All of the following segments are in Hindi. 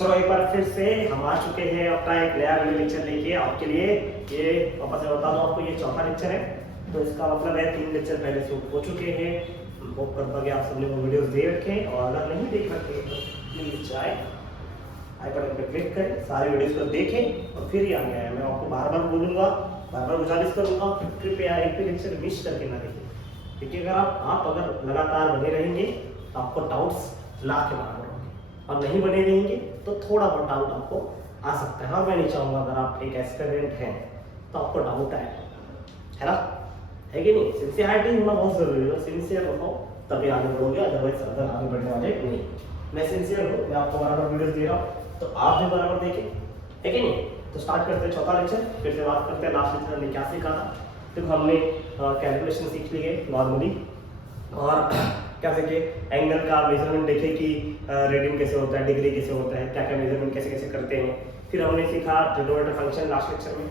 चलो एक बार फिर से हम आ चुके हैं अपना एक नया वीडियो लेक्चर लेके आपके लिए। ये वापस से बता दूं आपको, ये चौथा लेक्चर है। तो इसका मतलब है 3 लेक्चर पहले से हो चुके हैं। होप करता कि आप सबने वो वीडियोस दे रखे, और अगर नहीं देख रखे तो प्लीज जाए आई बटन पर क्लिक करें, सारे वीडियोस को देखें और फिर ही आगे आए। मैं आपको बार बार बोलूंगा, बार बार गुजारिश करूंगा, कृपया एक भी लेक्चर मिस करके ना देखें, क्योंकि अगर आप अगर लगातार बने रहेंगे तो आपको डाउट्स ला के बराबर होंगे, और नहीं बने रहेंगे तो थोड़ा बहुत डाउट आपको आ सकता है। और मैं नहीं चाहूँगा अगर आप एक एस्पिरेंट हैं तो आपको डाउट आए, है ना, है कि नहीं। सिंसियरिटी होना बहुत जरूरी है, सिंसियर रहो तभी आगे बढ़ोगे, अदरवाइज अगर आगे बढ़ने वाले नहीं। मैं सिंसियर हूँ, मैं आपको बराबर वीडियोस दे रहा हूँ तो आप भी बराबर देखें, है कि नहीं। तो स्टार्ट करते हैं चौथा लेक्चर, फिर से बात करते हैं लास्ट लेक्चर हमने क्या सीखा था। देखो हमने कैलकुलेशन सीख ली है नॉर्मली, और क्या सीखे, एंगल का मेजरमेंट देखे कि रेडियन कैसे होता है, डिग्री कैसे होता है, क्या क्या मेजरमेंट कैसे कैसे करते हैं। फिर हमने सीखा ट्रिग्नोमेट्री फंक्शन लास्ट लेक्चर में,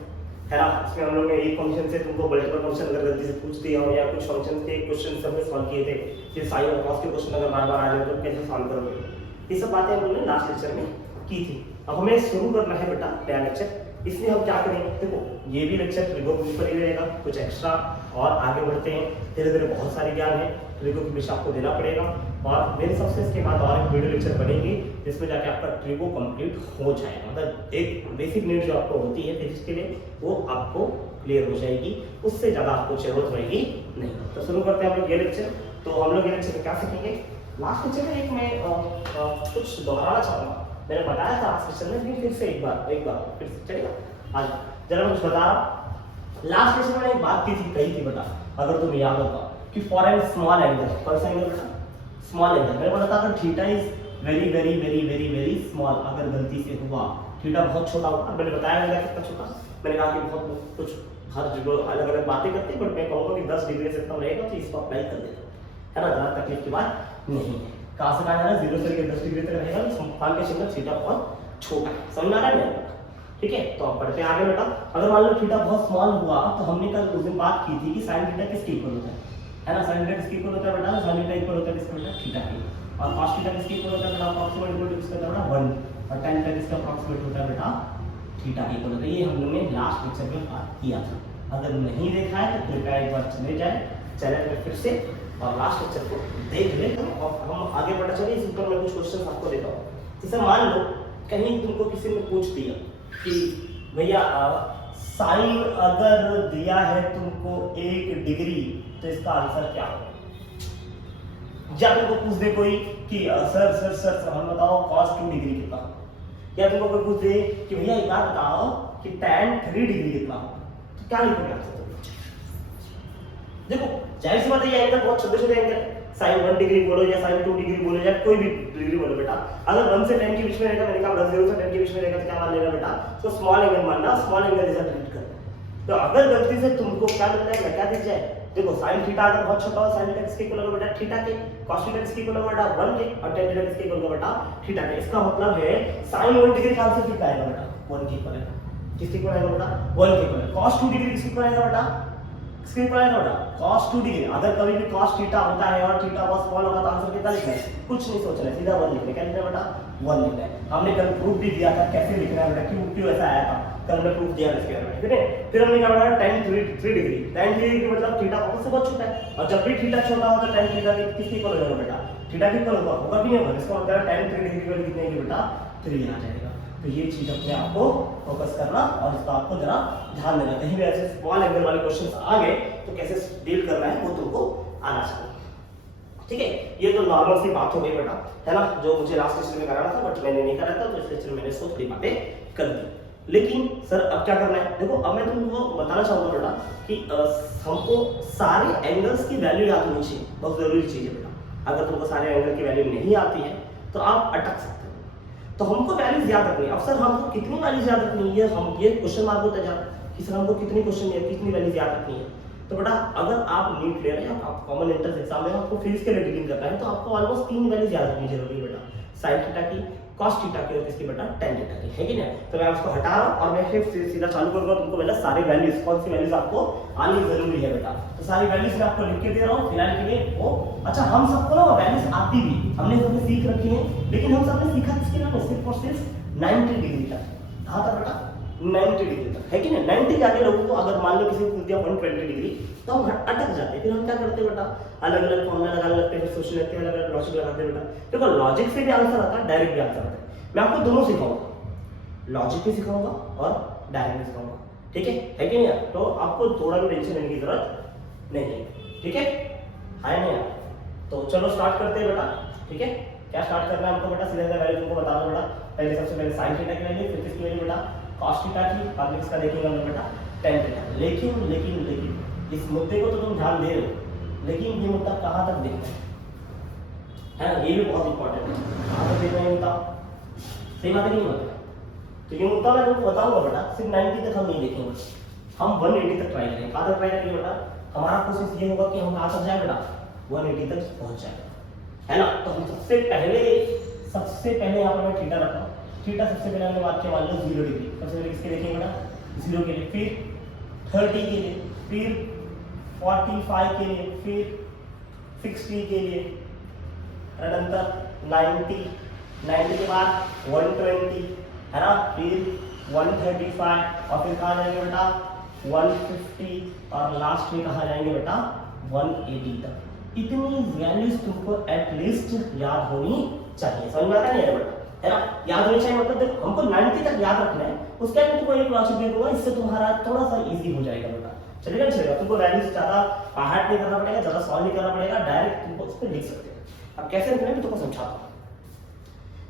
है ना। इसमें हम लोग ने एक फंक्शन से तुमको मल्टीपल फंक्शन अगर गलती से पूछ दिया हो, या कुछ फंक्शन के क्वेश्चन हमने सॉल्व किए थे, कि साइन और कॉस के क्वेश्चन अगर बार बार आ जाए तो कैसे सॉल्व करोगे, ये सब बातें हम लोग ने लास्ट लेक्चर में की थी। अब हमें शुरू करना है बेटा नया लेक्चर। इसलिए हम क्या करेंगे, देखो ये भी लेक्चर ट्रिगो के ऊपर ही रहेगा, कुछ एक्स्ट्रा और आगे बढ़ते हैं धीरे धीरे। बहुत सारे ज्ञान है ट्रिगो के विषय आपको देना पड़ेगा, और मेरे सबसे इसके बाद और एक वीडियो लेक्चर बनेगी जिसमें जाके आपका ट्रिगो कंप्लीट हो जाएगा। मतलब एक बेसिक नीड जो आपको होती है फिजिक्स के लिए वो आपको क्लियर हो जाएगी, उससे ज़्यादा आपको जरूरत रहेगी नहीं। तो शुरू करते हैं हम लोग ये लेक्चर। तो हम लोग ये लेक्चर में क्या सीखेंगे, लास्ट लेक्चर में एक मैं कुछ दोहराना चाहूँगा। मैंने बताया था लास्ट लेक्चर में, लेकिन फिर से एक बार फिर से चलेगा। आज जरा मैं कुछ बता रहा। लास्ट लेक्चर में एक बात कही थी बेटा, अगर तुम्हें याद होगा, कि फॉर एन स्मॉल एंगल, कौन सा एंगल बेटा, स्मॉल एंगल। मैंने बोला था अगर theta is very very very very very small, अगर गलती से हुआ थीटा बहुत छोटा हुआ, मैंने बताया मेरा कितना छोटा, मैंने कहा कि बहुत कुछ हर जगह अलग अलग बातें करते हैं, बट मैं कहूँगा कि 10 डिग्री से कम रहेगा तो इसको अप्लाई कर देना, है ना, ज़्यादा तकलीफ की बात नहीं है। कहाँ से कहा जा रहा है, 0 से लेकर 10 डिग्री तक रहेगा, तो मान के चलना थीटा बहुत छोटा है, समझ आ रहा है। ठीक है, तो अब बढ़ते हैं आगे बेटा। अगर मान लो थीटा बहुत स्मॉल हुआ तो हमने कल उस दिन बात की थी कि साइन थीटा किसके इक्वल होता है ना, साइन थीटा किसके इक्वल होता है बेटा, साइन थीटा इक्वल होता है किसके बेटा, थीटा के। और cos थीटा किसके इक्वल होता है बेटा, अप्रॉक्सीमेट इक्वल टू किसका होता है बेटा 1, और tan थीटा किसका अप्रॉक्सीमेट होता है बेटा, थीटा के इक्वल होता है। ये हम लोगों ने लास्ट लेक्चर में बात किया था, अगर नहीं देखा है तो कृपया एक बार चले जाए चैनल में फिर से और लास्ट लेक्चर को देख ले। और हम आगे बढ़ना चाहिए। इस ऊपर मैं कुछ क्वेश्चन आपको देता हूँ। जैसे मान लो कहीं तुमको किसी ने पूछ दिया कि भैया साइन अगर दिया है तुमको 1 डिग्री तो इसका आंसर क्या होगा। या तुमको पूछ दे कोई कि सर सर सर हम बताओ cos 2 डिग्री कितना, या तुमको कोई पूछ दे कि भैया एक बात बताओ कि tan 3 डिग्री कितना होगा, तो क्या लिखोगे आंसर। देखो जाहिर सी बात है ये एंगल बहुत छोटे छोटे एंगल है, sin 1 डिग्री बोलो या sin 2 डिग्री बोलो या कोई भी डिग्री बोलो बेटा, अगर 1 से 10 के बीच में रहेगा, मैंने कहा 0 से 10 के बीच में रहेगा तो क्या मान लेना बेटा, तो स्मॉल एंगल मानना, स्मॉल एंगल जैसा ट्रीट करना। तो अगर गलती से तुमको क्या मिल जाएगा, क्या दिख जाए, देखो sin थीटा अगर बहुत छोटा हो, sin थीटा किसके इक्वल होगा बेटा, थीटा के, cos थीटा किसके इक्वल होगा बेटा 1 के, और tan थीटा किसके इक्वल होगा बेटा, थीटा के। इसका मतलब है sin 1 डिग्री का आंसर कितना आएगा बेटा, 1 के इक्वल है। किसके इक्वल आएगा बेटा, 1 के इक्वल। cos 2 डिग्री किसके इक्वल आएगा बेटा, किसके इक्वल आएगा बेटा, cos 2 डिग्री। अगर कभी भी cos थीटा होता है और थीटा बहुत स्मॉल होगा तो आंसर कितना लिखना है, कुछ नहीं सोचना है, सीधा 1 लिखना है। क्या लिखना है बेटा, 1 लिखना है। हमने कल प्रूफ भी दिया था कैसे लिखना है बेटा, क्यों ऐसा आया था, कल हमने प्रूफ दिया इसके बारे में, ठीक है। फिर हमने क्या बताया, tan 3 डिग्री, tan 3 डिग्री मतलब थीटा बहुत से बहुत छोटा है, और जब भी थीटा छोटा हो तो tan थीटा किसके इक्वल हो जाएगा बेटा, थीटा के इक्वल होगा भी नहीं होगा। इसका मतलब tan 3 डिग्री की कितने की बेटा 3 आ जाएगा। तो ये चीज अपने आप को फोकस करना, और इसका आपको जरा ध्यान देना, कहीं भी ऐसे स्मॉल एंगल वाले क्वेश्चंस आ गए तो कैसे डील करना है वो तुमको आना चाहिए, ठीक है। ये तो नॉर्मल सी बात हो गई बेटा, है ना, जो मुझे लास्ट लेक्चर में कराना था बट मैंने नहीं करा था, तो इस लेक्चर में मैंने सोच थोड़ी बातें कर दी। लेकिन सर अब क्या करना है, देखो अब मैं तुमको बताना चाहूंगा बेटा कि हमको सारे एंगल्स की वैल्यू याद होनी चाहिए, बहुत जरूरी चीज है बेटा। अगर तुमको सारे एंगल की वैल्यू नहीं आती है तो आप अटक सकते हो। तो हमको वैल्यूज याद रखनी है। अब सर हमको कितनी वैल्यूज याद रखनी है, हम ये क्वेश्चन मार्क होता जा कि सर हमको कितनी क्वेश्चन है, कितनी वैल्यूज याद रखनी है। तो बेटा अगर आप नीट ले रहे हैं, आप कॉमन एंट्रेंस एग्जाम में आपको फिजिक्स के लिए डीलिंग करना है, तो आपको ऑलमोस्ट 3 वैल्यूज याद रखनी जरूरी है बेटा, sin थीटा की, cos थीटा की और किसकी बेटा tan थीटा की, है कि नहीं? तो मैं उसको हटा रहा हूं और मैं फिर सीधा चालू करूंगा। तुमको पहले सारी वैल्यूज, कौन सी वैल्यूज आपको आनी जरूरी है बेटा, तो सारी वैल्यूज मैं आपको लिख के दे रहा हूं फिलहाल के लिए। वो अच्छा, हम सबको ना वैल्यूज आती भी, हमने सबने सीख रखी है, लेकिन हम सबने सीखा किसके लिए? सिर्फ और सिर्फ 90 डिग्री तक। कहां तक बेटा? 90 डिग्री तक, है कि नहीं? 90 के आगे लोगों को अगर मान लो किसी को पूछ दिया 120 डिग्री तो हम अटक जाते हैं। फिर हम क्या करते हैं बेटा? अलग अलग फॉर्मूला लगाने लगते हैं, फिर सोचने लगते हैं, अलग अलग लॉजिक लगाते हैं बेटा। देखो लॉजिक से भी आंसर आता है, डायरेक्ट भी आंसर आता है। मैं आपको दोनों सिखाऊंगा, लॉजिक भी सिखाऊंगा और डायरेक्ट भी सिखाऊंगा, ठीक है कि नहीं? तो आपको थोड़ा भी टेंशन लेने की जरूरत नहीं है, ठीक है? नहीं? तो चलो स्टार्ट करते हैं बेटा, ठीक है? क्या स्टार्ट करना है हमको बेटा? सीधा सीधा वैल्यू तुमको बताना बेटा। पहले सबसे पहले sin थीटा की वैल्यू, फिर किसकी वैल्यू बेटा? cos थीटा की, बाद में इसका देखेंगे हम बेटा tan थीटा। लेकिन लेकिन लेकिन इस मुद्दे को तो तुम ध्यान दे रहे हो, लेकिन ये मुद्दा कहां तक देखना है ना? ये भी बहुत इंपॉर्टेंट है। कहां तक देखना है मुद्दा? सही बात है नहीं बात? तो ये मुद्दा मैं तुमको बताऊंगा बेटा, सिर्फ 90 तक हम नहीं देखेंगे, हम 180 तक ट्राई करेंगे। कहां तक ट्राई करेंगे बेटा? हमारा कोशिश ये होगा कि हम कहां तक जाए बेटा? 180 तक पहुंच जाए, है ना? तो हम सबसे पहले यहाँ पर मैं थीटा रखा, थीटा सबसे पहले हमने बात किया मान लो 0 डिग्री। सबसे पहले किसके देखेंगे बेटा? 0 के लिए, फिर 30 के लिए, फिर 45 के लिए, फिर 60 के लिए, तदनंतर 90 के बाद 120, है ना? फिर 135 और फिर कहाँ जाएंगे बेटा? 150 और लास्ट में कहाँ जाएंगे बेटा? 180 तक। इतनी वैल्यूज तुमको एटलीस्ट याद होनी चाहिए। समझ में आता नहीं है बेटा? है ना? याद होनी चाहिए मतलब देखो हमको 90 तक याद रखना है, उसके बाद तुमको एक लॉजिक दे दूंगा, इससे तुम्हारा थोड़ा सा इजी हो जाएगा बेटा। चलेगा नहीं चलेगा? तुमको वैल्यूज ज्यादा बाहर नहीं करना पड़ेगा, ज्यादा सॉल्व नहीं करना पड़ेगा, डायरेक्ट तुमको उस पर लिख सकते हो। अब कैसे लिखना है तुमको समझाता हूं।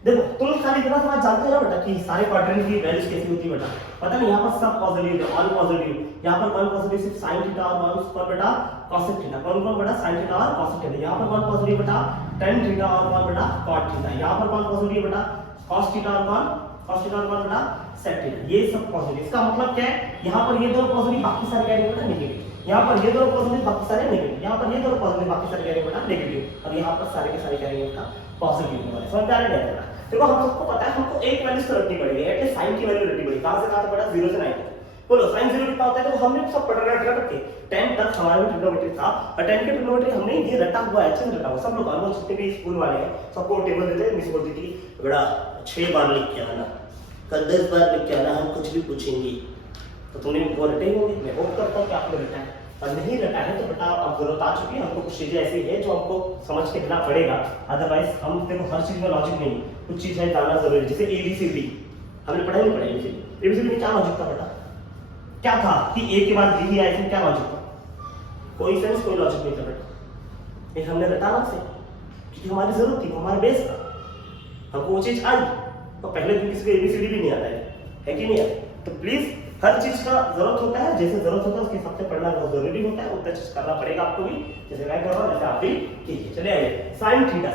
देखो तुम खाली इतना समझ जानते हो बेटा कि सारे क्वाड्रेंट की वैल्यूज कैसी होती है बेटा? पता नहीं यहाँ पर सब पॉजिटिव है, ऑल पॉजिटिव, यहाँ पर वन पॉजिटिव सिर्फ sin थीटा और वन पर बेटा cos थीटा। कौन कौन बेटा? sin थीटा और cos थीटा। यहाँ पर वन पॉजिटिव बेटा tan थीटा और वन बेटा cot थीटा। यहाँ पर वन पॉजिटिव बेटा cos थीटा और वन बेटा sec थीटा। ये सब पॉजिटिव। इसका मतलब क्या है? यहाँ पर ये दोनों पॉजिटिव, बाकी सारे क्या है बेटा? नेगेटिव। यहाँ पर ये दोनों पॉजिटिव, बाकी सारे नेगेटिव। यहाँ पर ये दोनों पॉजिटिव, बाकी सारे क्या है बेटा? नेगेटिव। और यहाँ पर सारे के सारे क्या है बेटा? पॉजिटिव होने वाले। समझ आ रहा है बेटा? देखो हम सबको पता है हमको एक वैल्यू तो रखनी पड़ेगी, एटलीस्ट sin की वैल्यू रखनी पड़ेगी। कहां से कहां तक बेटा? 0 से 9 बोलो sin 0 कितना होता है? तो हमने सब पढ़ रखे 10 तक हमारा ट्रिग्नोमेट्री था, और 10 के ट्रिग्नोमेट्री हमने ये रटा हुआ है, अच्छे से रटा हुआ। सब लोग ऑलमोस्ट जितने भी स्कूल वाले हैं सबको टेबल देते हैं, मिस बोलती थी बेटा 6 बार लिख के आना, कल 10 बार लिख के आना, हम कुछ भी पूछेंगे। तो तुमने वो रटे होंगे, मैं होप करता हूं कि आपने रटा है। और नहीं रटा है तो बेटा अब जरूरत आ चुकी है, हमको कुछ चीजें ऐसी है जो हमको समझ के देना पड़ेगा, अदरवाइज हम देखो हर चीज में लॉजिक नहीं, कुछ चीज है जानना जरूरी है। जैसे ABCD हमने पढ़ा नहीं पढ़ा? ABCD में क्या लॉजिक था बेटा? क्या था कि A के बाद B ही आए थे, क्या लॉजिक था? कोई सेंस, कोई लॉजिक नहीं था बेटा। ये हमने रटा ना से क्योंकि हमारी जरूरत थी, हमारा बेस था, हमको वो चीज आई। तो पहले दिन किसी को ABCD भी नहीं आता है कि नहीं आता? तो प्लीज हर चीज का जरूरत होता है, जैसे जरूरत होता है उसके हिसाब से पढ़ना बहुत जरूरी होता है, उतना चीज करना पड़ेगा आपको भी, जैसे मैं कर रहा हूं वैसे आप भी कीजिए। चलिए आइए, sin थीटा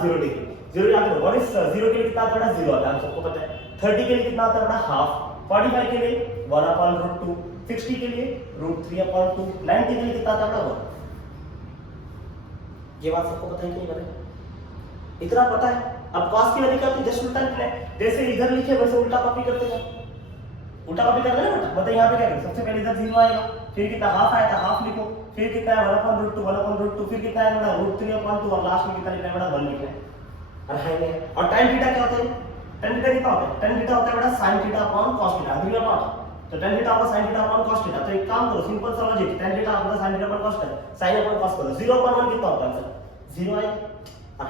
0 डिग्री, 0 याद रखो। व्हाट इज 0 के लिए कितना आता है? 0 आता है, हम सबको पता है। 30 के लिए कितना आता है बेटा? हाफ। 45 के लिए 1/√2, 60 के लिए √3/2, 90 के लिए कितना आता है बेटा? 1। ये बात सबको पता है कि नहीं पता? इतना पता है। अब cos की वैल्यू क्या होती है? जस्ट उल्टा लिखना है, जैसे इधर लिखे वैसे उल्टा कॉपी करते जाओ। उल्टा कॉपी कर लेना बेटा। मतलब यहाँ पे क्या करें? सबसे पहले इधर 0 आएगा, फिर कितना हाफ आया था हाफ लिखो, फिर कितना है 1/√2, फिर कितना है बेटा √3/2, और लास्ट में कितना लिखना है बेटा? 1 लिखना है। और tan थीटा क्या होता है? tan थीटा कितना होता है? tan थीटा होता है बेटा sin theta upon cos theta. अभी नॉट तो tan theta upon sin theta upon cos theta. तो एक काम करो, सिंपल सा logic, tan theta upon sin theta upon cos theta, sin upon cos करो। 0/1 कितना होता है आंसर? 0 आएगा,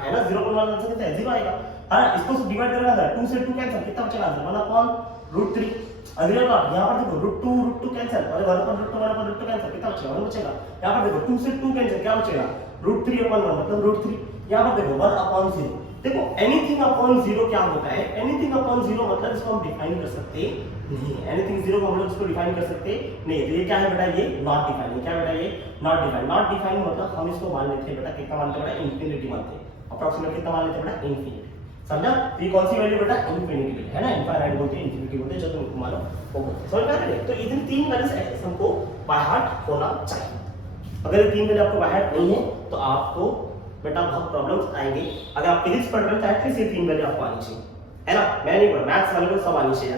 है ना? 0/1 आंसर कितना है? 0 आएगा। है ना? इसको डिवाइड करना है, 2 से 2 कैंसिल, कितना बचेगा आंसर? 1/√3। अगर यहाँ पर देखो √2 कैंसिल, और 1/√2 कैंसिल, कितना बचेगा? 1 बचेगा। यहाँ पर देखो 2 से 2 कैंसिल, क्या बचेगा? √3/1 मतलब √3। यहाँ पर देखो 1/0। देखो एनीथिंग अपॉन 0 क्या होता है? एनीथिंग अपॉन 0 मतलब इसको हम डिफाइन कर सकते नहीं है। एनीथिंग 0 को हम लोग इसको डिफाइन कर सकते नहीं। तो ये क्या है बेटा? ये नॉट डिफाइन। क्या बेटा? ये नॉट डिफाइन। नॉट डिफाइन मतलब हम इसको मान लेते हैं बेटा, कितना मानते हैं बेटा? इंफिनिटी मानते हैं। अप्रॉक्सीमेट कितना मान लेते हैं बेटा? इंफिनिटी। समझा? ये कौन सी वैल्यू बेटा? इंफिनिटी है ना? इनफाइनाइट बोलते हैं, इंफिनिटी बोलते हैं, जो तुमको मानो वो बोलते हैं। समझ में आ रहा है? तो इतनी 3 वैल्यूज हमको बाय हार्ट होना चाहिए। अगर ये 3 वैल्यू आपको बाय हार्ट नहीं है तो आपको बेटा बहुत प्रॉब्लम्स आएंगे। अगर आप फिजिक्स पढ़ रहे हैं तो एटलीस्ट ये 3 वैल्यू आपको आनी चाहिए। है ना। मैं नहीं पढ़, मैथ्स वाले को सब आनी चाहिए,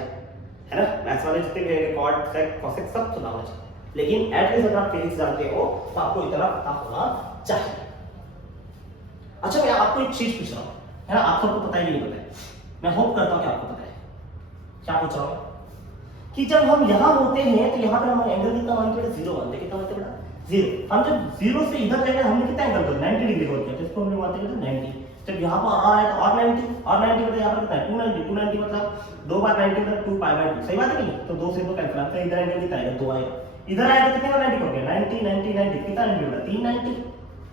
है ना। मैथ्स वाले जितने भी रहेंगे कॉट सेक कोसेक सब सुना होना चाहिए, लेकिन एटलीस्ट अगर आप फिजिक्स जानते हो तो आपको इतना पता होना चाहिए। अच्छा मैं आपको एक चीज पूछ रहा हूँ, है ना, आप सबको पता ही नहीं पता है, मैं होप करता हूँ कि आपको पता है। क्या पूछ रहा हूँ कि जब हम यहाँ होते हैं तो यहाँ पर हमारा एंगल कितना मानते हैं, 0 मानते हैं। कितना मानते हैं बेटा, 0। हम जब 0 से इधर जाएंगे हमने कितना एंगल कर 90 डिग्री कर दिया, इसको हमने मानते हैं 90। जब यहाँ पर आ है तो और 90 मतलब यहाँ पर कितना है 290 मतलब 2 बार 90 मतलब 2 पाई बाय 2, सही बात है कि नहीं। तो 2 से 2 कैंसिल आता है, इधर एंगल कितना आएगा 2 आएगा, इधर आएगा तो कितने का 90 हो गया 90 90 90 कितना 90 बेटा 390।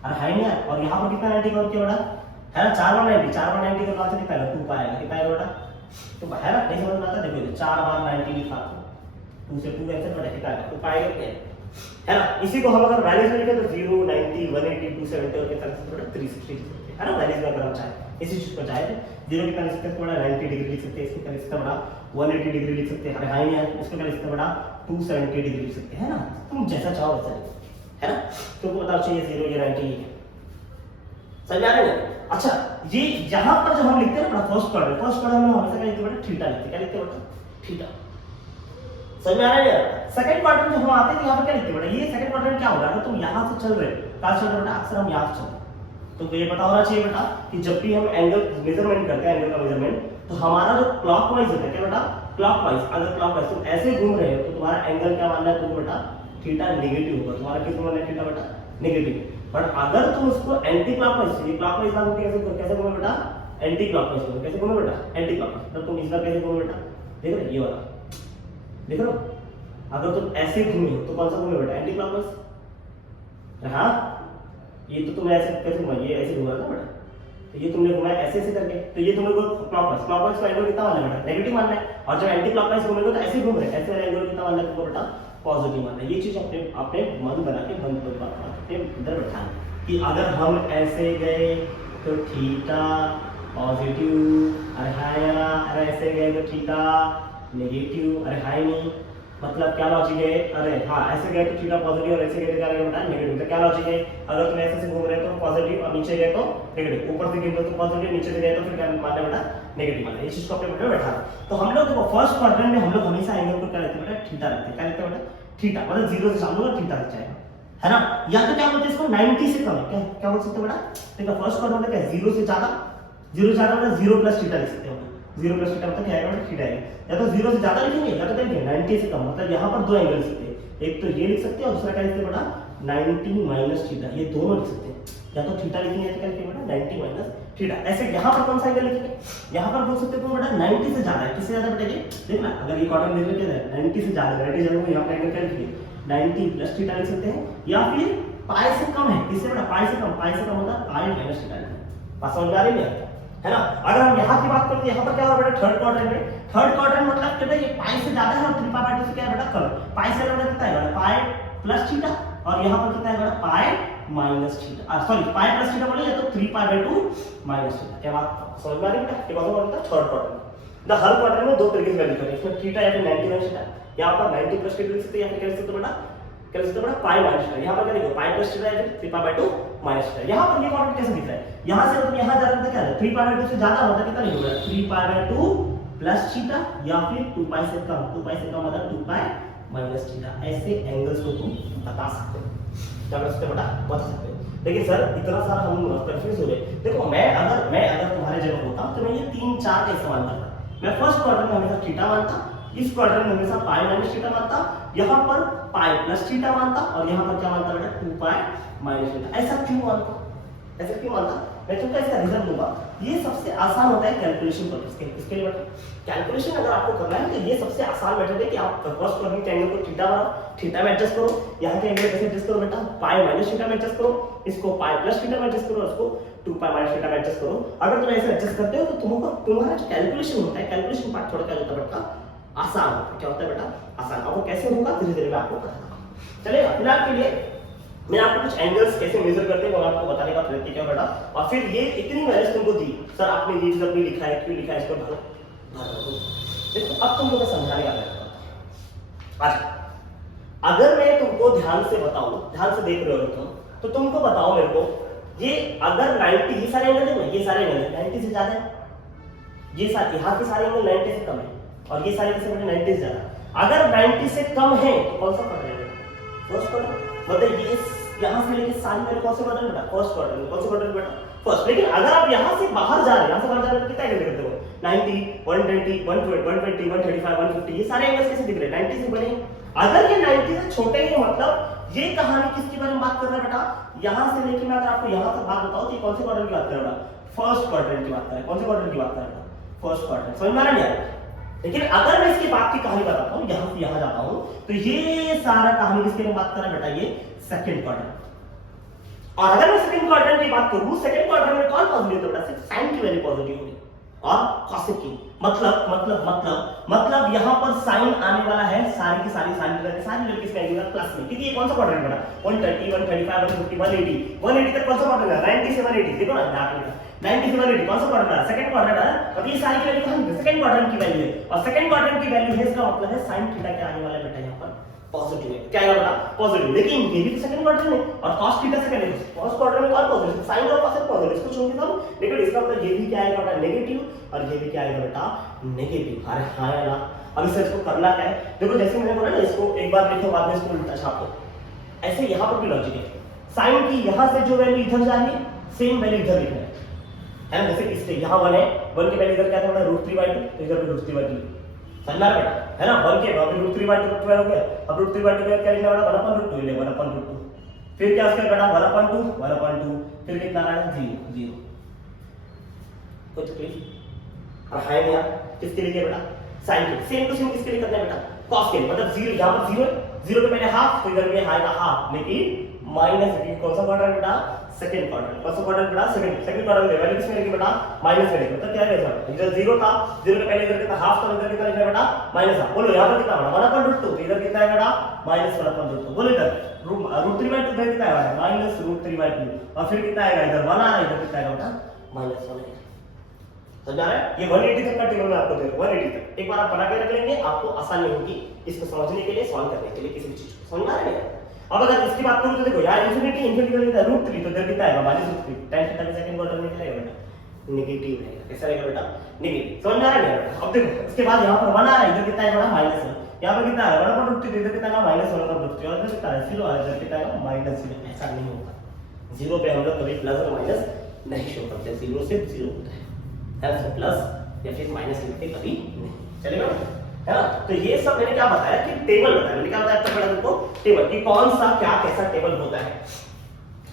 अरे है नहीं यार, और यहाँ पर कितना 90 कर दिया बेटा, है ना 4 बार 90 का मतलब कितना आएगा 2 पाई आएगा, कितना आएगा बेटा, तो है ना नहीं समझ में आता। देखो 4 बार 90 लिखा, 2 से 2 कैंसिल बेटा कितना आएगा 2 पाएगा, क्या है ना। इसी को हम अगर वैल्यूज में लिखें तो 0 90 180 270 और कितना लिख सकते 360 है ना। वैल्यूज में अगर हम चाहें इसी चीज को चाहे 0 कितना लिख सकते हैं बड़ा 90 डिग्री लिख सकते हैं, इसको लिख सकते हैं बड़ा 180 डिग्री लिख सकते हैं, अरे हां यार इसको लिख सकते हैं बड़ा 270 डिग्री लिख सकते हैं, है ना। तुम जैसा चाहो वैसा लिखो, है ना। तुमको बताओ चाहिए 0 ये 90 समझ आ रहा है। अच्छा ये यहां पर जब हम लिखते हैं ना फर्स्ट क्वाड्रेंट में हमेशा क्या लिखते हैं बेटा थीटा लिखते हैं, क्या लिखते हैं बेटा थीटा, समझ में आ रहा है यार। सेकंड क्वाड्रेंट जब हम आते हैं तो यहां पर क्या लिखते हैं बेटा, ये सेकंड क्वाड्रेंट क्या होगा, अगर तुम यहां से चल रहे हो कहां चल रहे हो बेटा, अक्सर हम यहां से चल रहे हैं। तो ये पता होना चाहिए बेटा कि जब भी हम एंगल मेजरमेंट करते हैं, एंगल का मेजरमेंट, तो हमारा जो क्लॉकवाइज होता है क्या बेटा क्लॉकवाइज, अगर क्लॉकवाइज तुम ऐसे घूम रहे हो तो तुम्हारा एंगल क्या मानना है तुमको बेटा थीटा नेगेटिव होगा, तुम्हारा किस मानना है थीटा बेटा नेगेटिव। बट अगर तुम उसको एंटी क्लॉकवाइज, ये क्लॉकवाइज ना घूमते कैसे घूमे बेटा एंटी क्लॉकवाइज, कैसे घूमे बेटा एंटी क्लॉकवाइज। तब तुम इसका कैसे घूमे बेटा, देख रहे ये वाला देख लो, अगर तुम ऐसे घूमे तो कौन सा घूमे बेटा एंटी क्लॉकवाइज। हाँ ये तो तुमने ऐसे कैसे घुमाया, ये ऐसे घुमा ना बेटा, तो ये तुमने घुमाया ऐसे ऐसे करके, तो ये तुमने क्लॉकवाइज का एंगल कितना मानना है बेटा नेगेटिव मानना है, और जब एंटी क्लॉकवाइज घूमेंगे तो ऐसे घूम रहे हैं, ऐसे वाला एंगल कितना मानना है तुमको बेटा पॉजिटिव मानना है। ये चीज अपने मन बना के बंद कर बात इधर बैठाना कि अगर हम ऐसे गए तो थीटा पॉजिटिव, अरे हाय यार, अरे ऐसे गए तो थीटा नेगेटिव, अरे हाय नहीं, मतलब क्या लॉजिक है, अरे हाँ ऐसे गए तो थीटा पॉजिटिव और ऐसे गए तो क्या बेटा नेगेटिव, तो क्या लॉजिक है, अगर तुम ऐसे से घूम रहे हो तो पॉजिटिव और नीचे गए तो नेगेटिव, ऊपर से गिर तो पॉजिटिव नीचे से गए तो फिर क्या मानना बेटा नेगेटिव मानना। इस चीज को अपने बेटा बैठा। तो हम लोग देखो फर्स्ट क्वाड्रेंट में हम लोग हमेशा एंगल को क्या लेते हैं बेटा थीटा लेते हैं, क्या लेते हैं बेटा थीटा, मतलब 0 से चालू और थीटा तक जाएगा, है ना। या तो क्या बोलते हैं इसको 90 से कम, क्या क्या बोल सकते हैं बेटा, देखो फर्स्ट क्वाड्रेंट में क्या 0 से ज्यादा, 0 से ज्यादा मतलब 0 प्लस थीटा लिख सकते हैं, 0 प्लस थीटा मतलब क्या आएगा बेटा थीटा आएगा। या तो 0 से ज्यादा लिखेंगे या तो क्या लिखेंगे 90 से कम, मतलब यहाँ पर दो एंगल लिख सकते हैं, एक तो ये लिख सकते हैं और दूसरा क्या लिखते हैं बेटा 90 माइनस थीटा, ये दोनों लिख सकते हैं। या तो थीटा लिखेंगे तो क्या लिखेंगे बेटा 90 माइनस थीटा। ऐसे यहाँ पर कौन सा एंगल लिखेंगे, यहाँ पर बोल सकते हो बेटा 90 से ज्यादा है, किससे ज्यादा बेटा ये देखना, अगर ये क्वाड्रेंट मेजर किया जाए 90 से ज्यादा, 90 से ज्यादा यहाँ पर एंगल क्या लिखेंगे 90 प्लस थीटा लिख सकते हैं, या फिर पाई से कम है, किससे बेटा पाई से कम मतलब पाई माइनस थीटा। बात समझ में आ रही है ना। अगर हम यहाँ की बात करें तो यहाँ पर क्या होगा बेटा थर्ड क्वाड्रेंट में, थर्ड क्वाड्रेंट मतलब क्या ये पाई से ज्यादा है और 3 पाई बाय 2 से क्या है बेटा कम, पाई से ज्यादा कितना है बेटा पाई प्लस थीटा, और यहाँ पर कितना है बेटा pi minus theta, sorry pi plus theta बोले या तो 3 पाई बाय 2 माइनस थीटा। क्या बात समझ में आ रही है बेटा, ये बात बोलता है third quadrant. The her quadrant में दो तरीके से वैल्यू करें, इसमें थीटा या फिर 90 माइनस थीटा, यहाँ पर 90 प्लस थीटा लिख सकते हैं या फिर क्या लिख सकते हैं बेटा क्या लिख सकते हैं बेटा पाई माइनस थीटा। यहाँ पर क्या लिखो पाई प्लस थीटा या फिर 3 पाई बाय 2 माइनस थीटा। यहाँ पर ये क्वाड्रेंट कैसे दिख रहा है, यहाँ से तुम यहाँ जा रहे हो क्या है 3 पाई बाय 2 से ज्यादा होता है कितना लिखोगे 3 पाई बाय 2 प्लस थीटा, या फिर 2 पाई से कम, 2 पाई से कम मतलब 2 पाई माइनस थीटा। ऐसे एंगल्स को तुम बता सकते हो, क्या कर सकते हो बेटा बता सकते हो। देखिए सर इतना सारा हम कंफ्यूज हो गए। देखो मैं अगर तुम्हारे जगह होता तो मैं ये 3-4 का इस्तेमाल करता। मैं फर्स्ट क्वाड्रेंट में हमेशा थीटा मानता, इस क्वाड्रेंट में हमेशा पाई माइनस थीटा मानता, यहाँ पर पाई प्लस थीटा मानता, और यहाँ पर क्या मानता बेटा 2 पाई माइनस थीटा। ऐसा क्यों मानता, ऐसा क्यों मानता, मैं तुमको इसका रीजन दूंगा। ये सबसे आसान होता है कैलकुलेशन पर्पस के, इसके लिए बेटा कैलकुलेशन अगर आपको करना है तो ये सबसे आसान मेथड है कि आप फर्स्ट क्वाड्रेंट के एंगल को थीटा बनाओ, थीटा में एडजस्ट करो, यहाँ के एंगल कैसे एडजस्ट करो बेटा पाई माइनस थीटा में एडजस्ट करो, इसको पाई प्लस थीटा में एडजस्ट करो, इसको 2 पाई माइनस थीटा में एडजस्ट करो। अगर तुम ऐसे एडजस्ट करते हो तो तुमको तुम्हारा जो कैलकुलेशन होता है, कैलकुलेशन पार्ट थोड़ा क्या होता है बेटा आसान होता है। क्या होता है बेटा आसान। अब वो कैसे होगा धीरे धीरे मैं आपको बताऊंगा। चलिए फिलहाल के लिए मैं आपको कुछ एंगल्स कैसे मेजर करते हैं वो आपको बताने का प्रयत्न किया बेटा, और फिर ये इतनी वैल्यूज तुमको दी सर आपने ये चीज अपनी लिखा है, क्यों लिखा है इसको भरो। देखो अब तुम लोग समझाने का प्रयत्न करता हूं। अच्छा अगर मैं तुमको ध्यान से बताऊं, ध्यान से देख रहे हो तुम, तो तुमको बताओ मेरे को ये अगर 90 ये सारे एंगल है ना, ये सारे एंगल 90 से ज्यादा है, ये सारे यहाँ के सारे एंगल 90 से कम है और ये सारे किससे बड़े 90 से ज्यादा। अगर 90 से कम है तो कौन सा क्वाड्रेंट है? First quadrant. मतलब ये यहाँ से लेके सारे मेरे कौन से क्वाड्रेंट बेटा? First quadrant. कौन से क्वाड्रेंट बेटा? फर्स्ट। लेकिन अगर आप यहाँ से बाहर जा रहे हैं, यहाँ से बाहर जा रहे हैं तो कितना एंगल करते हो? 90, 120, 120, 135, 150, ये सारे एंगल्स कैसे दिख रहे हैं? 90 से बड़े। अगर ये 90 से छोटे हैं मतलब ये कहानी किसके बारे में बात कर रहा है बेटा? यहाँ से लेके मैं अगर आपको यहाँ तक बात बताऊं तो ये कौन से क्वाड्रेंट की बात कर रहा है? फर्स्ट क्वाड्रेंट की बात कर रहा है। कौन से क्वाड्रेंट की बात कर रहा है? First quadrant. समझ में आ रहा है? लेकिन अगर मैं इसके बाद की कहानी बताता हूँ, यहाँ से यहाँ जाता हूँ, तो ये सारा कहानी किसके बारे में बात कर रहा है बेटा? ये सेकंड क्वाड्रेंट। और अगर मैं सेकंड क्वाड्रेंट की बात करूं, सेकंड क्वाड्रेंट में कौन पॉजिटिव है बेटा? सिर्फ साइन की वैल्यू पॉजिटिव होगी और कॉसेक की। मतलब यहां पर साइन आने वाला है सारी की सारी साइन की सारी वैल्यू किसमें आएगी? प्लस में। क्योंकि ये कौन सा क्वाड्रेंट बेटा? 130, 135, 150, 180, 180 तक कौन सा क्वाड्रेंट है? 90 से 180। देखो ना, 90 से 180 कौन सा क्वाड्रेंट है? सेकंड क्वाड्रेंट है। और ये सारी की वैल्यू कहां है? सेकंड क्वाड्रेंट की वैल्यू है। और सेकंड क्वाड्रेंट की वैल्यू है, इसका मतलब है साइन थीटा क्या आने वाला है बेटा? यहां पर पॉजिटिव है। क्या आएगा बेटा? पॉजिटिव। लेकिन ये भी तो सेकंड क्वाड्रेंट है और cos थीटा सेकंड है। फर्स्ट क्वाड्रेंट में कौन पॉजिटिव? साइन और cos पॉजिटिव। इसको छोड़ दो। लेकिन इसका मतलब ये भी क्या आएगा बेटा? नेगेटिव। और ये भी क्या आएगा बेटा? नेगेटिव। अरे हां या ना? अब इसे इसको करना क्या है? देखो जैसे मैंने बोला ना, इसको एक बार लिखो, बाद में इसको उल्टा छाप दो। ऐसे यहां पर भी लॉजिक है। साइन की यहां से जो वैल्यू इधर जा रही है, सेम वैल्यू इधर लिखना है ना? जैसे इसके यहां 1 है, 1 की वैल्यू इधर क्या था बेटा? √3/2। तो इधर भी √3/2 समझना बेटा, है ना? 1 के अभी √3/2 हो गया। अब √3/2 क्या लिखना बेटा? 1/√2 ले 1/√2। फिर क्या उसका बेटा? 1/2 फिर कितना आ रहा है? 0 कुछ तकलीफ? और हाई में यार किसके लिए बेटा? साइन के। सेम टू सेम किसके लिए करना है बेटा? cos के लिए। मतलब 0 यहां पर 0 के पहले हाफ, तो इधर भी हाई का हाफ, लेकिन माइनस है। कौन सा क्वाड्रेंट बेटा? Second quadrant. कौन सा क्वाड्रेंट बेटा? सेकंड क्वाड्रेंट में वैल्यू किसमें रहेगी बेटा? माइनस में रहेगी। मतलब क्या है सर? इधर 0 था, 0 के पहले इधर कितना हाफ था, इधर कितना लिखा बेटा? Minus half. बोलो यहां पर कितना बड़ा? 1/√2। तो इधर कितना है बेटा? -1/√2। बोलो इधर √3/2 इधर कितना है? -√3/2। और फिर कितना आएगा? इधर 1 आ रहा है, इधर कितना आएगा बेटा? -1। समझ आ रहा है? ये 180 तक का टेबल मैं आपको दे रहा हूं। 180 तक एक बार आप बना के रख लेंगे, आपको आसानी होगी इसको समझने के लिए, सॉल्व करने के लिए किसी भी चीज को। समझ आ रहा है? अब अगर इसकी बात करूं तो देखो यार, इंफिनिटी का √3, तो इधर कितना आएगा? -√3। tan थीटा के सेकंड क्वाड्रेंट में क्या आएगा बेटा? नेगेटिव रहेगा। कैसा रहेगा बेटा? नेगेटिव। समझ आ रहा है? अब देखो इसके बाद यहां पर 1 आ रहा है, इधर कितना है बेटा? -1। यहां पर कितना है? 1/√3। इधर कितना है? -1/√3। और इधर कितना है? 0 आ रहा है, इधर कितना है? -0। ऐसा नहीं होता। 0 पे हम लोग कभी प्लस और माइनस नहीं शो करते। 0 से 0 होता है, तो प्लस या फिर माइनस लिखते कभी नहीं। चलेगा है ना? तो ये सब मैंने क्या बताया कि टेबल बताया। मैंने क्या बताया तब तुमको? टेबल कि कौन सा क्या कैसा टेबल होता है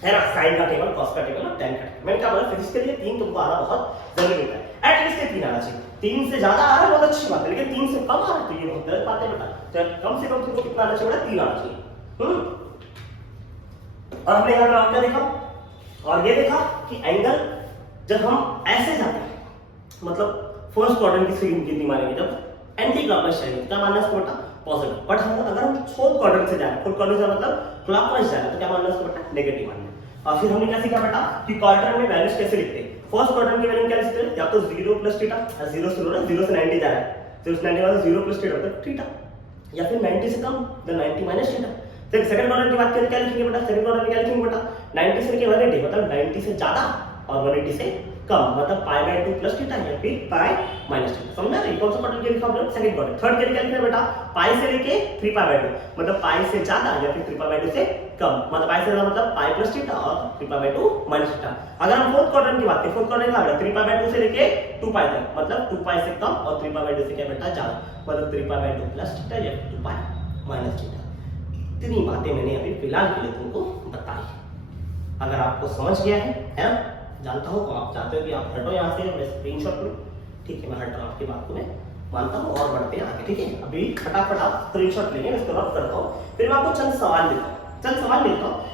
ना? साइन का टेबल, कॉस का टेबल और tan का टेबल। मैंने क्या बोला? फिजिक्स के लिए 3 तुमको आना बहुत जरूरी होता है। एटलीस्ट 3 आना चाहिए। 3 से ज्यादा आ रहा है बहुत अच्छी बात है, लेकिन 3 से कम आ रहा है तो ये बहुत गलत बात है बेटा। तो कम से कम तुमको कितना आना चाहिए बेटा? 3 आना चाहिए। और हमने यहां पर क्या देखा? और ये देखा कि एंगल जब हम ऐसे जाते हैं, मतलब फर्स्ट क्वाड्रेंट की स्क्रीन कितनी मारेंगे? जब एंटी क्लॉकवाइज चलेंगे, क्या मानना है इसको बेटा? पॉजिटिव। बट हम अगर हम फोर्थ क्वाड्रेंट से जा रहे हैं, फोर्थ क्वाड्रेंट से मतलब क्लॉकवाइज जा रहे हैं, तो क्या मानना है इसको बेटा? नेगेटिव मानना है। और फिर हमने क्या सीखा बेटा कि क्वाड्रेंट में वैल्यूज कैसे लिखते हैं? फर्स्ट क्वाड्रेंट की वैल्यू क्या लिखते हैं? या तो 0 + थीटा, 0 से 90 जा रहा है, 0 से 90 मतलब 0 + थीटा मतलब थीटा, या फिर 90 से कम तो 90 - थीटा। फिर सेकंड क्वाड्रेंट की बात करें क्या लिखेंगे बेटा? सेकंड क्वाड्रेंट में क्या लिखेंगे बेटा? 90 से लेके 180 मतलब 90 से ज्यादा और 180 से कम, मतलब π/2 + थीटा या फिर π - थीटा। समझ में आ रहा है? कौन सा क्वाड्रेंट के लिखा हमने? Second quadrant. थर्ड के लिए क्या लिखा है बेटा? π से लेके 3π/2 मतलब π से ज्यादा या फिर 3π/2 से कम, मतलब π से ज्यादा मतलब π + थीटा और 3π/2 - थीटा। अगर हम फोर्थ क्वाड्रेंट की बात करें, फोर्थ क्वाड्रेंट का बेटा 3π/2 से लेके 2π तक, मतलब 2π से कम और 3π/2 से क्या बेटा? ज्यादा, मतलब 3π/2 + थीटा या 2π - थीटा। इतनी बातें मैंने अभी फिलहाल के लिए तुमको बताई। अगर आपको समझ गया है ना? जानता हूं आप चाहते हो कि आप हटो यहाँ से, मैं स्क्रीनशॉट लूं। ठीक है, मैं हट रहा हूं, आपकी बात को मैं मानता हूं और बढ़ते हैं आगे। ठीक है, अभी फटाफट आप स्क्रीनशॉट लेंगे, मैं इसको रब करता हूं, फिर मैं आपको चंद सवाल देता हूं।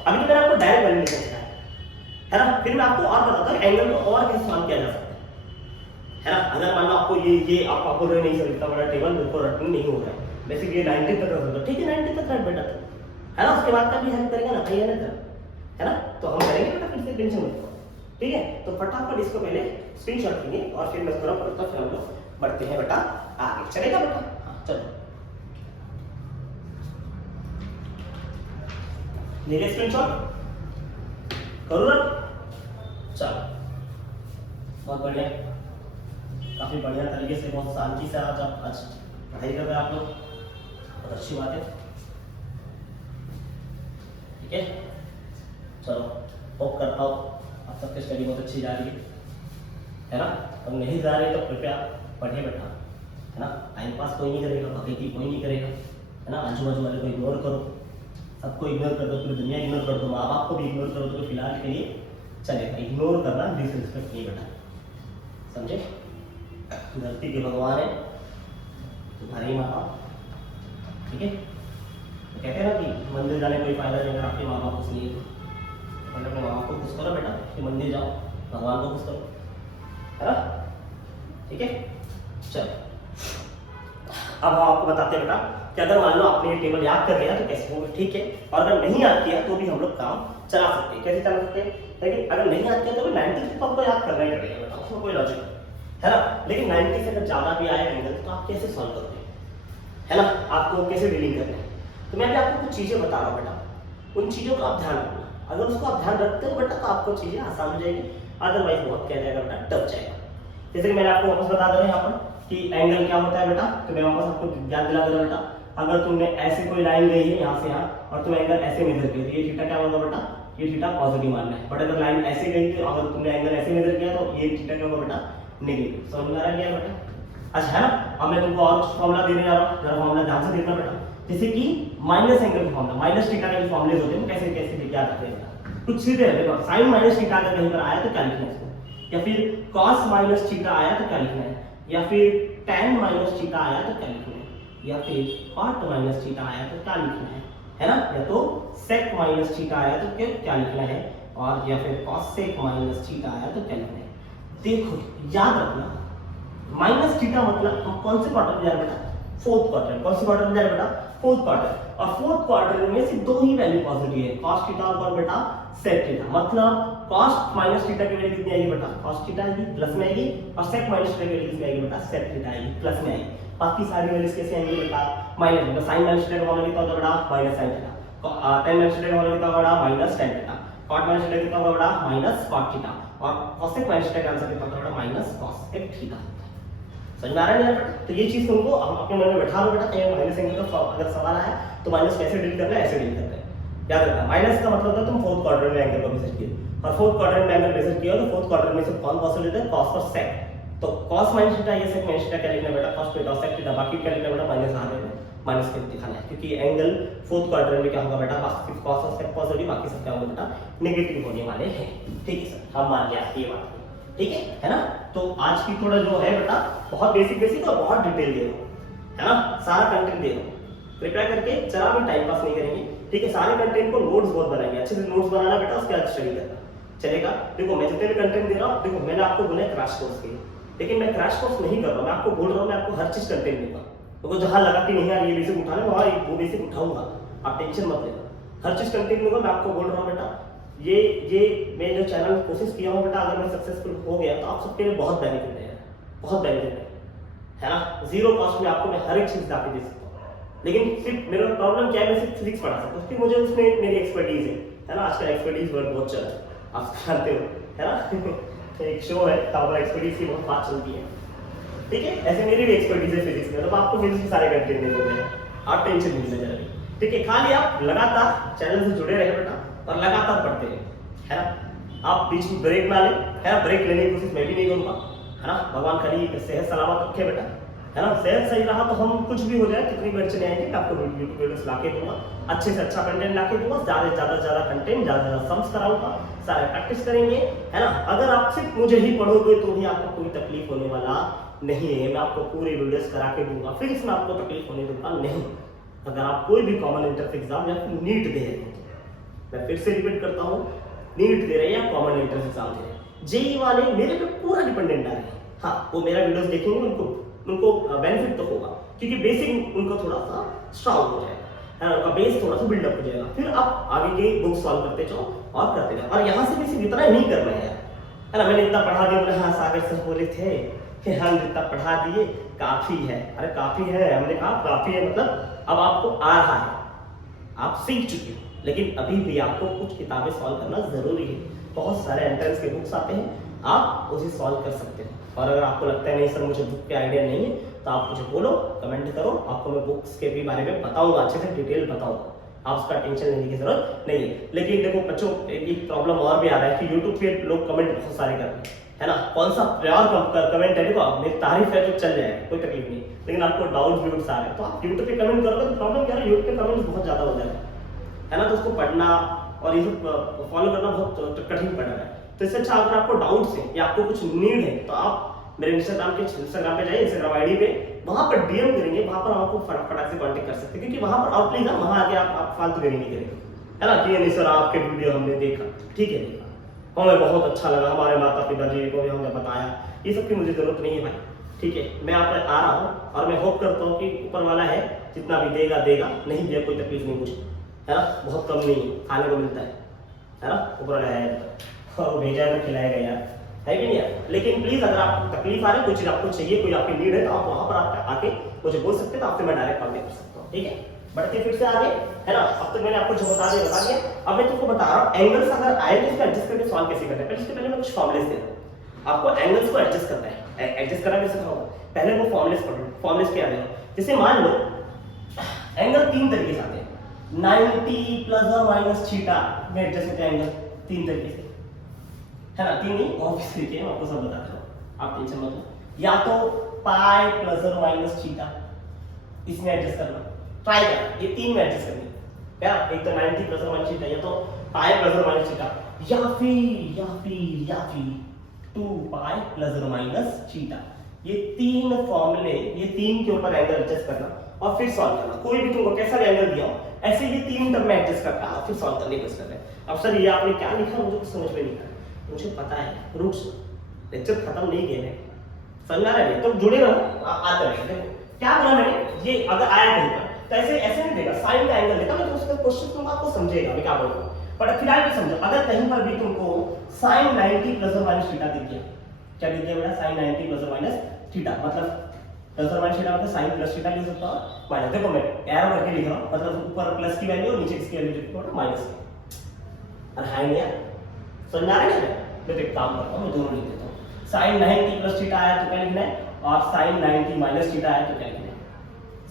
अभी तो मैंने आपको डायरेक्ट वैल्यू लिखना सिखाया है ना? फिर मैं आपको और बताता हूं एंगल को और कैसे सॉल्व किया जा सकता है ना? अगर मान लो आपको ये आपको नहीं समझता बड़ा टेबल बिल्कुल रटने नहीं हो रहा है, बेसिकली ये 90 तक रख दो। ठीक है, 90 तक रख बेटा, है ना? उसके बाद का भी हेल्प करेगा ना, भैया ना, है ना? तो हम करेंगे बेटा, फिर से टेंशन मत लो। ठीक है, तो फटाफट इसको पहले स्क्रीनशॉट लेंगे और फिर मैं थोड़ा पढ़ता, फिर हम लोग बढ़ते हैं बेटा आगे। चलेगा बेटा? हाँ चलो, ले ले स्क्रीनशॉट, करो ना। चलो बहुत बढ़िया, काफ़ी बढ़िया तरीके से, बहुत शांति से आज पढ़ाई कर रहे हैं आप लोग, बहुत अच्छी बात है। ठीक है, चलो होप करता हूँ आप सबकी स्टडी बहुत अच्छी जा रही है ना। अब नहीं जा रही तो कृपया पढ़े बेटा, है ना। टाइम पास कोई नहीं करेगा, भगेती कोई नहीं करेगा, है ना। आजू बाजू वाले को इग्नोर करो, सबको इग्नोर कर दो, पूरी दुनिया इग्नोर कर दो, माँ बाप को भी इग्नोर करो तो फिलहाल के लिए चलेगा। इग्नोर करना डिसरिस्पेक्ट नहीं बेटा, समझे। धरती के भगवान है तुम्हारे ही माँ बाप, ठीक है। तो कहते हैं ना कि मंदिर जाने का कोई फायदा नहीं अगर आपके माँ बाप कुछ नहीं है तो अपने माँ बाप को खुश करो बेटा कि मंदिर जाओ, भगवान को खुश करो, है ना। ठीक है, चलो अब हम आपको बताते हैं बेटा कि अगर मान लो आपने ये टेबल याद कर लिया तो कैसे होगा, ठीक है। और अगर नहीं याद किया तो भी हम लोग काम चला सकते हैं। कैसे चला सकते हैं, लेकिन अगर नहीं याद किया तो 90 तक आपको याद करना ही पड़ेगा बेटा, उसमें कोई लॉजिक है ना। लेकिन 90 से अगर ज़्यादा भी आए एंगल तो आप कैसे सॉल्व करते हैं, है ना, आपको कैसे डीलिंग करना है। तो मैं भी आपको कुछ चीज़ें बता रहा हूँ बेटा, उन चीज़ों का आप ध्यान रखना। अगर उसको आप ध्यान रखते हो बेटा तो आपको चीज़ें आसान हो जाएगी, अदरवाइज बहुत क्या जाएगा बेटा, टफ जाएगा। जैसे कि मैंने आपको वापस बता दे रहा यहाँ पर कि एंगल क्या होता है बेटा, तो मैं वापस आपको याद दिला दे रहा बेटा। अगर तुमने ऐसे कोई लाइन गई है यहाँ से यहाँ और तुम एंगल ऐसे मेजर किया तो ये थीटा क्या होगा बेटा, ये थीटा पॉजिटिव मानना है। बट अगर लाइन ऐसे गई तो अगर तुमने एंगल ऐसे मेजर किया तो ये थीटा क्या होगा बेटा, नेगेटिव। समझ में आ रहा है बेटा। अच्छा है ना। अब मैं तुमको और फॉर्मूला देने जा रहा हूँ, जरा फॉर्मूला ध्यान से देखना बेटा। जैसे कि माइनस एंगल का फॉर्मूला, माइनस थीटा के जो फॉर्मूले होते हैं कैसे कैसे लेके आते हैं, कुछ सीधे है। देखो साइन माइनस थीटा अगर कहीं पर आया तो क्या लिखना है इसको, या फिर कॉस माइनस थीटा आया तो क्या लिखना है, या फिर tan माइनस थीटा आया तो क्या लिखना है, या फिर cot माइनस थीटा आया तो क्या लिखना है ना। या तो sec माइनस थीटा आया तो क्या लिखना है, और या फिर cosec माइनस थीटा आया तो क्या लिखना है। देखो याद रखना, माइनस थीटा मतलब हम कौन से क्वार्टर में जा रहे बेटा, फोर्थ क्वार्टर। कौन से क्वार्टर में जा रहे बेटा, फोर्थ क्वार्टर। और फोर्थ क्वार्टर में सिर्फ दो ही वैल्यू पॉजिटिव है, cos थीटा और बेटा sec थीटा। मतलब cos माइनस थीटा की वैल्यू कितनी आएगी बेटा, cos थीटा आएगी, प्लस में आएगी, और sec माइनस थीटा की वैल्यू कितनी आएगी बेटा, sec थीटा आएगी, प्लस में आएगी। बाकी सारी वैल्यूज कैसे आएंगी बेटा, माइनस में। sin माइनस थीटा का फॉर्मूला कितना होगा बेटा, minus sin theta. tan minus theta का फॉर्मूला कितना होगा बेटा, minus tan theta. cot minus theta कितना होगा बेटा, माइनस cot थीटा। और cosec माइनस थीटा का आंसर कितना होगा बेटा, माइनस cosec थीटा। समझ में आ रहा है बेटा। तो ये चीज तुमको अपने मन में बैठा लो बेटा, कहीं माइनस एंगल का अगर सवाल आया तो माइनस कैसे डील करना है, ऐसे डील करना है। याद रखना माइनस का मतलब होता है तुम फोर्थ क्वार्टर में एंगल को मेजर किए, और फोर्थ क्वार्टर में एंगल मेजर किया तो फोर्थ क्वार्टर में से कौन पॉसिबल है, cos और sec। तो cos माइनस थीटा ये sec माइनस थीटा क्या लिखना है बेटा, cos थीटा sec थीटा। बाकी क्या लिखना है बेटा, माइनस आगे में माइनस के दिखाना है, क्योंकि एंगल फोर्थ क्वार्टर में क्या होगा बेटा, बाकी cos और sec पॉजिटिव, बाकी सब क्या होगा बेटा, नेगेटिव होने वाले हैं। ठीक है सर, हम मान लिया ये बात, ठीक है ना। तो आज की थोड़ा जो है बेटा बहुत बेसिक और बहुत डिटेल दे रहा हूँ, है ना, सारा कंटेंट दे रहा हूँ। कृपया करके जरा भी टाइम पास नहीं करेंगे, ठीक है। सारे कंटेंट को नोट्स बहुत बनाएंगे, अच्छे से नोट्स बनाना बेटा, उसके बाद स्टडी करना चलेगा। देखो मैं जितने भी कंटेंट दे रहा हूँ, देखो मैंने आपको बोला क्रैश कोर्स के लिए, लेकिन मैं क्रैश कोर्स नहीं कर रहा हूँ, मैं आपको बोल रहा हूँ मैं आपको हर चीज कंटेंट दूंगा। तो जहां लगा कि नहीं यार ये बेसिक उठाना, वहां वो बेसिक उठाऊंगा, आप टेंशन मत लेना, हर चीज कंटेंट दूंगा। मैं आपको बोल रहा हूँ बेटा, ये मैं जो चैनल कोशिश किया हूँ बेटा, अगर मैं सक्सेसफुल हो गया तो आप सबके लिए बहुत बेनिफिट है, बहुत बेनिफिट है ना। जीरो कॉस्ट में आपको मैं हर एक चीज ला के दे सकता हूँ। लेकिन सिर्फ मेरा प्रॉब्लम क्या है, मैं सिर्फ फिजिक्स पढ़ा सकता हूँ, क्योंकि मुझे उसमें मेरी एक्सपर्टीज है ना। आजकल एक्सपर्टीज वर्ड बहुत चल रहा है, आप जानते हो, है ना। एक शो है ताबा एक्सपर्टीज की, बहुत बात चलती है, ठीक है। ऐसे मेरी भी एक्सपर्टीज है फिजिक्स में, तो आपको फिजिक्स के सारे कंटेंट दे दूंगा, आप टेंशन नहीं लेना जरा भी, ठीक है। खाली आप लगातार चैनल से जुड़े रहे बेटा और लगातार पढ़ते रहे, है ना। आप बीच में ब्रेक ना ले, है ना, ब्रेक लेने की कोशिश मैं भी नहीं करूंगा, है ना। भगवान खाली सेहत सलामत रखे बेटा, है ना। सेहत सही रहा तो हम कुछ भी हो जाए, कितनी भी अच्छे नहीं आएंगे, आपको यूट्यूब वीडियोस लाके दूंगा, अच्छे से अच्छा कंटेंट लाके दूंगा, ज्यादा से ज्यादा कंटेंट, ज्यादा सम्स कराऊंगा, सारे प्रैक्टिस करेंगे, है ना। अगर आप सिर्फ मुझे ही पढ़ोगे तो भी आपको कोई तकलीफ होने वाला नहीं है, मैं आपको पूरे वीडियोस करा के दूंगा, फिर इसमें आपको तकलीफ होने दूंगा नहीं। अगर आप कोई भी कॉमन एंट्रेंस एग्जाम या फिर नीट दे रहे हैं, मैं फिर से रिपीट करता हूँ, नीट दे रहे हैं या कॉमन एंट्रेंस एग्जाम दे रहे हैं, जेई वाले मेरे पे पूरा डिपेंडेंट आ रहे हैं। हाँ, वो मेरा वीडियोस देखेंगे, उनको बेनिफिट तो होगा, क्योंकि बेसिक उनको थोड़ा सा स्ट्रांग हो जाएगा, है ना, उनका बेस थोड़ा सा बिल्डअप हो जाएगा। फिर आप आगे के बुक सॉल्व करते जाओ और करते जाओ। और यहाँ से बेसिक इतना ही नहीं करना है ना। मैंने इतना पढ़ा दिया, बोले हाँ सागर सर बोले थे कि हम जितना पढ़ा दिए काफी है। अरे काफी है, हमने कहा काफी है, मतलब अब आपको आ रहा है, आप सीख चुके हो, लेकिन अभी भी आपको कुछ किताबें सॉल्व करना जरूरी है। बहुत सारे एंट्रेंस के बुक्स आते हैं, आप उसे सॉल्व कर सकते हो। और अगर आपको लगता है नहीं सर मुझे बुक पे आइडिया नहीं है तो आप मुझे बोलो, कमेंट करो, आपको मैं बुक्स के भी बारे में बताऊंगा, अच्छे से डिटेल बताऊंगा, आप उसका टेंशन लेने की जरूरत नहीं है। लेकिन देखो बच्चों एक प्रॉब्लम और भी आ रहा है कि यूट्यूब पे लोग कमेंट बहुत सारे कर रहे हैं, है ना, कौन सा प्यार कमेंट है, देखो मेरी तारीफ है तो चल जाएगा, कोई तकलीफ नहीं, लेकिन आपको डाउट व्यूट्स आ रहे हैं तो आप यूट्यूब पे कमेंट करोगे तो प्रॉब्लम क्या है, यूट्यूब पे कमेंट बहुत ज्यादा हो जाएगा, है ना, तो उसको पढ़ना और ये सब फॉलो करना बहुत कठिन पड़ रहा है। तो इससे अच्छा अगर आपको डाउट्स है या आपको कुछ नीड है तो आप मेरे इंस्टाग्राम पे जाइए, इंस्टाग्राम आईडी पे, वहां पर डीएम करेंगे, वहां पर आपको फटाफट से कांटेक्ट कर सकते हैं, क्योंकि वहां पर आप प्लीज ना वहां आके आप फालतू देरी नहीं करेंगे, है ना, कि नहीं सर आपके वीडियो हमने देखा, ठीक है देखा, हमें बहुत अच्छा लगा, हमारे माता पिताजी को भी हमने बताया, ये सब की मुझे जरूरत नहीं है भाई, ठीक है, मैं आप आ रहा हूँ और मैं होप करता हूँ कि ऊपर वाला है जितना भी देगा देगा, नहीं दिया कोई तकलीफ नहीं मुझे, है ना, बहुत कम नहीं खाने को मिलता है ना, ऊपर वाला है और भेजा है तो खिलाएगा यार, है कि नहीं यार। लेकिन प्लीज अगर आपको तकलीफ आ रही है, कोई चीज आपको चाहिए, कोई आपकी नीड है, तो आप वहां पर आप आके मुझे बोल सकते हैं, तो आपसे मैं डायरेक्ट कांटेक्ट कर सकता हूँ, ठीक है। बढ़ते फिर से आगे, है ना, अब तक मैंने आपको जो बता दिया, अब मैं तुमको बता रहा हूँ एंगल्स अगर आए तो इसको एडजस्ट करके सॉल्व कैसे करते हैं। इसके पहले मैं कुछ फॉर्मुलेस दे रहा हूँ आपको, एंगल्स को एडजस्ट करना है, एडजस्ट करना कैसे होगा, पहले वो फॉर्मुलेस पढ़ो, फॉर्मुलेस क्या है, जैसे मान लो एंगल तीन तरीके से आते हैं, 90 प्लस और माइनस थीटा में एडजस्ट होते हैं एंगल तीन तरीके से, है ना, तीन नहीं ऑब्वियस तरीके हैं, आपको सब बताता हूँ, आप टेंशन मत लो, या तो पाई प्लस और माइनस थीटा इसमें एडजस्ट करना, ट्राई करना, ये तीन में एडजस्ट करनी, क्या, एक तो 90 प्लस और माइनस थीटा, या तो पाई प्लस और माइनस थीटा, या फिर 2 पाई प्लस और माइनस थीटा, ये तीन फॉर्मूले, ये तीन के ऊपर एंगल एडजस्ट करना और फिर सॉल्व करना, कोई भी तुमको कैसा भी एंगल दिया हो ऐसे ये तीन टर्म में एडजस्ट करना और फिर सॉल्व करने की कोशिश करना है। अब सर ये आपने क्या लिखा मुझे कुछ समझ में नहीं आया, मुझे पता है, रूट्स लेक्चर खत्म नहीं किए हैं, समझ आ रहा है, तो जुड़े रहो, आते रहेंगे। क्या बोला मैंने, ये अगर आया कहीं पर तो ऐसे नहीं देगा, साइन का एंगल देगा, मैं तो उसका क्वेश्चन तुम आपको समझेगा मैं क्या बोल रहा हूं, पर फिलहाल भी समझो, अगर कहीं पर भी तुमको sin 90 प्लस और माइनस थीटा दिख गया, क्या दिख गया बेटा, sin 90 प्लस और माइनस थीटा, मतलब प्लस और माइनस थीटा मतलब sin प्लस थीटा लिख सकता हूं, माइनस, देखो मैं एरो करके लिख रहा हूं, मतलब ऊपर प्लस की वैल्यू और नीचे किसकी वैल्यू लिख रहा हूं, माइनस की, और है नहीं यार, समझ आ रहा है, मैं एक काम करता हूं, मैं दोनों लिख देता हूं, sin 90 प्लस थीटा आया तो क्या लिखना है, और sin 90 माइनस थीटा आया तो क्या लिखना है,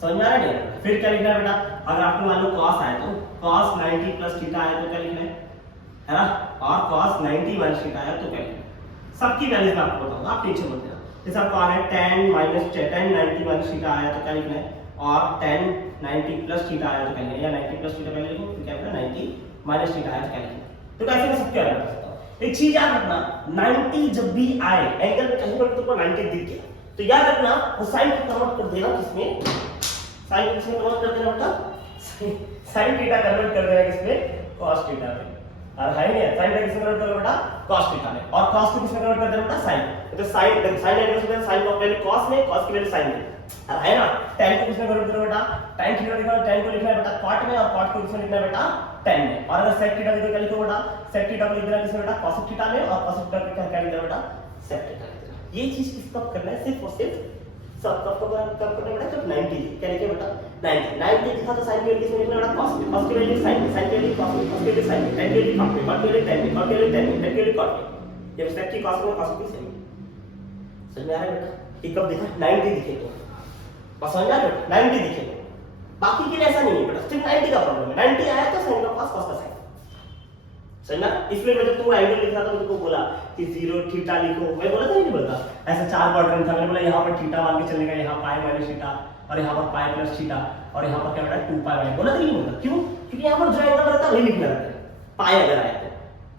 समझ में आ रहा है, फिर क्या लिखना है बेटा, अगर आपको मान लो cos आया तो cos 90 प्लस थीटा आया तो क्या लिखना है ना, और cos 90 माइनस थीटा आया तो क्या लिखना है, सबकी वैल्यू मैं आपको बताऊंगा, आप टेंशन मत लेना, जैसे आपको आ रहा है tan 90 माइनस थीटा आया तो क्या लिखना है, और tan 90 प्लस थीटा आया तो क्या लिखना है, या 90 प्लस थीटा पहले लिखो, फिर क्या लिखना, 90 माइनस थीटा आया तो क्या लिखना है, तो कैसे मैं सब क्या लगा सकता हूं। एक चीज याद रखना, 90 जब भी आए एंगल कहीं पर तुमको 90 दिख गया तो याद रखना वो साइन को कन्वर्ट कर देना किसमें, साइन को किसमें कन्वर्ट कर देना बेटा, साइन थीटा कन्वर्ट कर देना किसमें, cos थीटा में, और है नहीं साइन थीटा किसमें कन्वर्ट कर बेटा, cos थीटा में, और cos को किसमें कन्वर्ट कर देना बेटा, साइन, तो साइन एंगल से साइन को पहले cos में, cos की वैल्यू साइन में, और है ना, tan को किसमें कन्वर्ट करो बेटा, tan थीटा लिखा है, tan को लिखना है बेटा cot में, और cot को किसमें लिखना है बेटा, tan में, और अगर sec थीटा देखो क्या लिखो बेटा, sec थीटा को लिख देना किसमें बेटा, cos थीटा में, और cos थीटा को क्या लिखना बेटा, sec थीटा। ये चीज किस कब करना है, सिर्फ और सिर्फ सब कब करना बेटा, जब 90 क्या लिखे बेटा, 90 दिखा तो साइन की वैल्यू किसमें लिखना बेटा, cos में, cos की वैल्यू साइन में, साइन की वैल्यू cos में, cos की वैल्यू साइन में, tan की वैल्यू cot में, cot की वैल्यू tan में, cot की वैल्यू tan में, tan की वैल्यू cot में, जब sec की cos में, cos की sin में, समझ में आ रहा है बेटा, ये कब दिखा, 90 दिखे तो, बस समझ आ रहा है, 90 दिखे तो, बाकी के लिए ऐसा नहीं है बेटा, सिर्फ 90 का प्रॉब्लम है, 90 आया तो sin का cos, cos का sin, समझना। इसलिए मैं जब तुम एंगल लिख रहा था तुमको बोला कि 0 थीटा लिखो, मैं बोला था नहीं बोलता, ऐसा चार क्वाड्रेंट था, मैंने बोला यहाँ पर थीटा मान के चलने का, यहाँ पाई माइनस थीटा, और यहाँ पर पाई प्लस थीटा, और यहाँ पर क्या बेटा 2 पाई माइनस, बोला था नहीं बोलता, क्यों, क्योंकि यहाँ पर जो एंगल रहता है वही लिखना रहता है, पाई अगर आया तो,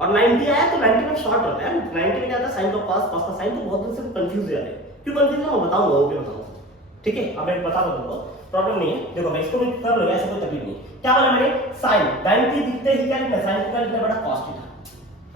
और 90 आया तो 90 में शॉर्ट होता है, 90 में क्या आता है साइन का cos, cos का sin, तो बहुत दिन से कंफ्यूज हो जाते हैं, क्यों कंफ्यूज है मैं बताऊंगा, वो भी बताऊंगा, ठीक है। अब मैं बता दूं तुमको, प्रॉब्लम नहीं है, देखो मैं इसको भी कर लूंगा, ऐसा कोई तकलीफ नहीं, क्या बोला मैंने, sin 90 दिखते ही क्या लिखना है, sin को क्या लिखना बेटा, cos थीटा,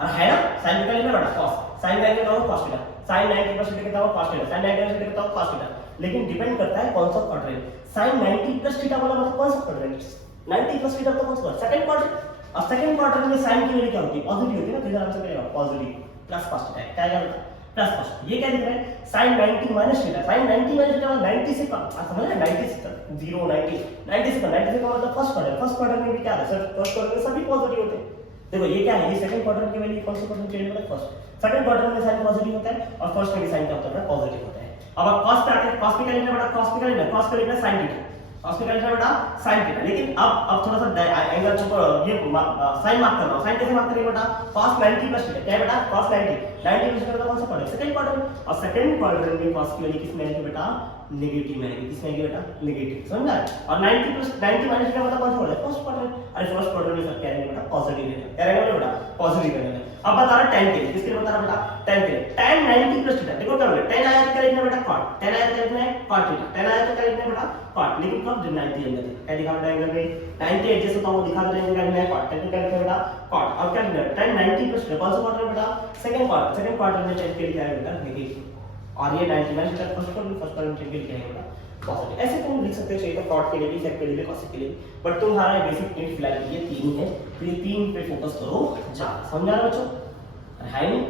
और है ना, sin का लिखना बेटा cos, sin का लिखना होगा cos थीटा, sin 90% कितना होगा cos थीटा, sin 90% कितना होगा cos थीटा, लेकिन डिपेंड करता है कौन सा क्वाड्रेंट, sin 90 प्लस थीटा वाला मतलब कौन सा क्वाड्रेंट, 90 प्लस थीटा तो कौन सा, सेकंड क्वाड्रेंट, और सेकंड क्वाड्रेंट में sin की वैल्यू क्या होती है, पॉजिटिव होती है ना, तो आंसर क्या आएगा पॉजिटिव, प्लस cos थीटा, क्या आएगा प्लस cos, ये क्या दिख रहा है, sin 90 minus theta, sin 90 minus theta 90 से कम, समझ रहे 90 से कम, 0 90 90 से कम, 90 से कम मतलब फर्स्ट क्वाड्रेंट, फर्स्ट क्वाड्रेंट में भी क्या है सर, फर्स्ट क्वाड्रेंट में सभी पॉजिटिव होते हैं, देखो ये क्या है, ये सेकंड क्वाड्रेंट की वैल्यू कौन से क्वाड्रेंट की वैल्यू है, फर्स्ट। सेकंड क्वाड्रेंट में साइन पॉजिटिव होता है और फर्स्ट में भी साइन क्या होता है, पॉजिटिव होता है। अब आप cos पे आते हैं, cos पे क्या लिखना है बेटा, cos पे क्या लिखना है, cos पे लिखना है sin थीटा, cos पे क्या लिखना है बेटा, sin थीटा। लेकिन अब थोड़ा सा एंगल चुप, ये साइन मार्क कर रहा हूं, साइन कैसे मार्क करेंगे बेटा, cos 90 प्लस थीटा, क्या है बेटा, cos 90 प्लस थीटा कौन सा क्वाड्रेंट, सेकंड क्वाड्रेंट। और सेकंड क्वाड्रेंट में cos की वैल्यू किस में आएगी बेटा, नेगेटिव में आएगी, किस में आएगी बेटा, नेगेटिव, समझ आया। और 90 प्लस 90 माइनस थीटा मतलब कौन सा क्वाड्रेंट, फर्स्ट क्वाड्रेंट। अरे फर्स्ट क्वाड्रेंट में सब क्या रहेगा बेटा, पॉजिटिव रहेगा, क्या रहेगा बेटा, पॉजिटिव रहेगा। अब बता रहा tan के लिए, किसके लिए बता रहा बेटा, tan के लिए, tan 90 प्लस थीटा, देखो क्या बोले, tan आया तो क्या लिखना बेटा, cot, tan आया तो क्या लिखना है, cot थीटा, tan आया तो क्या लिखना है बेटा, cot, लेकिन कब, जब 90 एंगल है, क्या दिखा बेटा एंगल में 90 एडजस्ट होता है, वो दिखा दे रहे हैं, cot, tan क्या लिखा बेटा, cot। अब क्या लिखना है, tan 90 प्लस थीटा, कौन सा क्वाड्रेंट बेटा, सेकंड क्वाड्रेंट, सेकंड क्वाड्रेंट में tan के लिए क्या है बेटा, नेगेटिव, और ये 90 माइनस थीटा फर्स्ट क्वाड्रेंट के लिए क्या है बेटा, पॉजिटिव। ऐसे तुम लिख सकते हो, चाहिए तो cot के लिए भी, sec के लिए भी, cos के लिए भी, बट तुम्हारा बेसिक नीड फिलहाल ये तीन है, तो ये तीन पे फोकस करो जा, समझ आ रहा बच्चों, है नहीं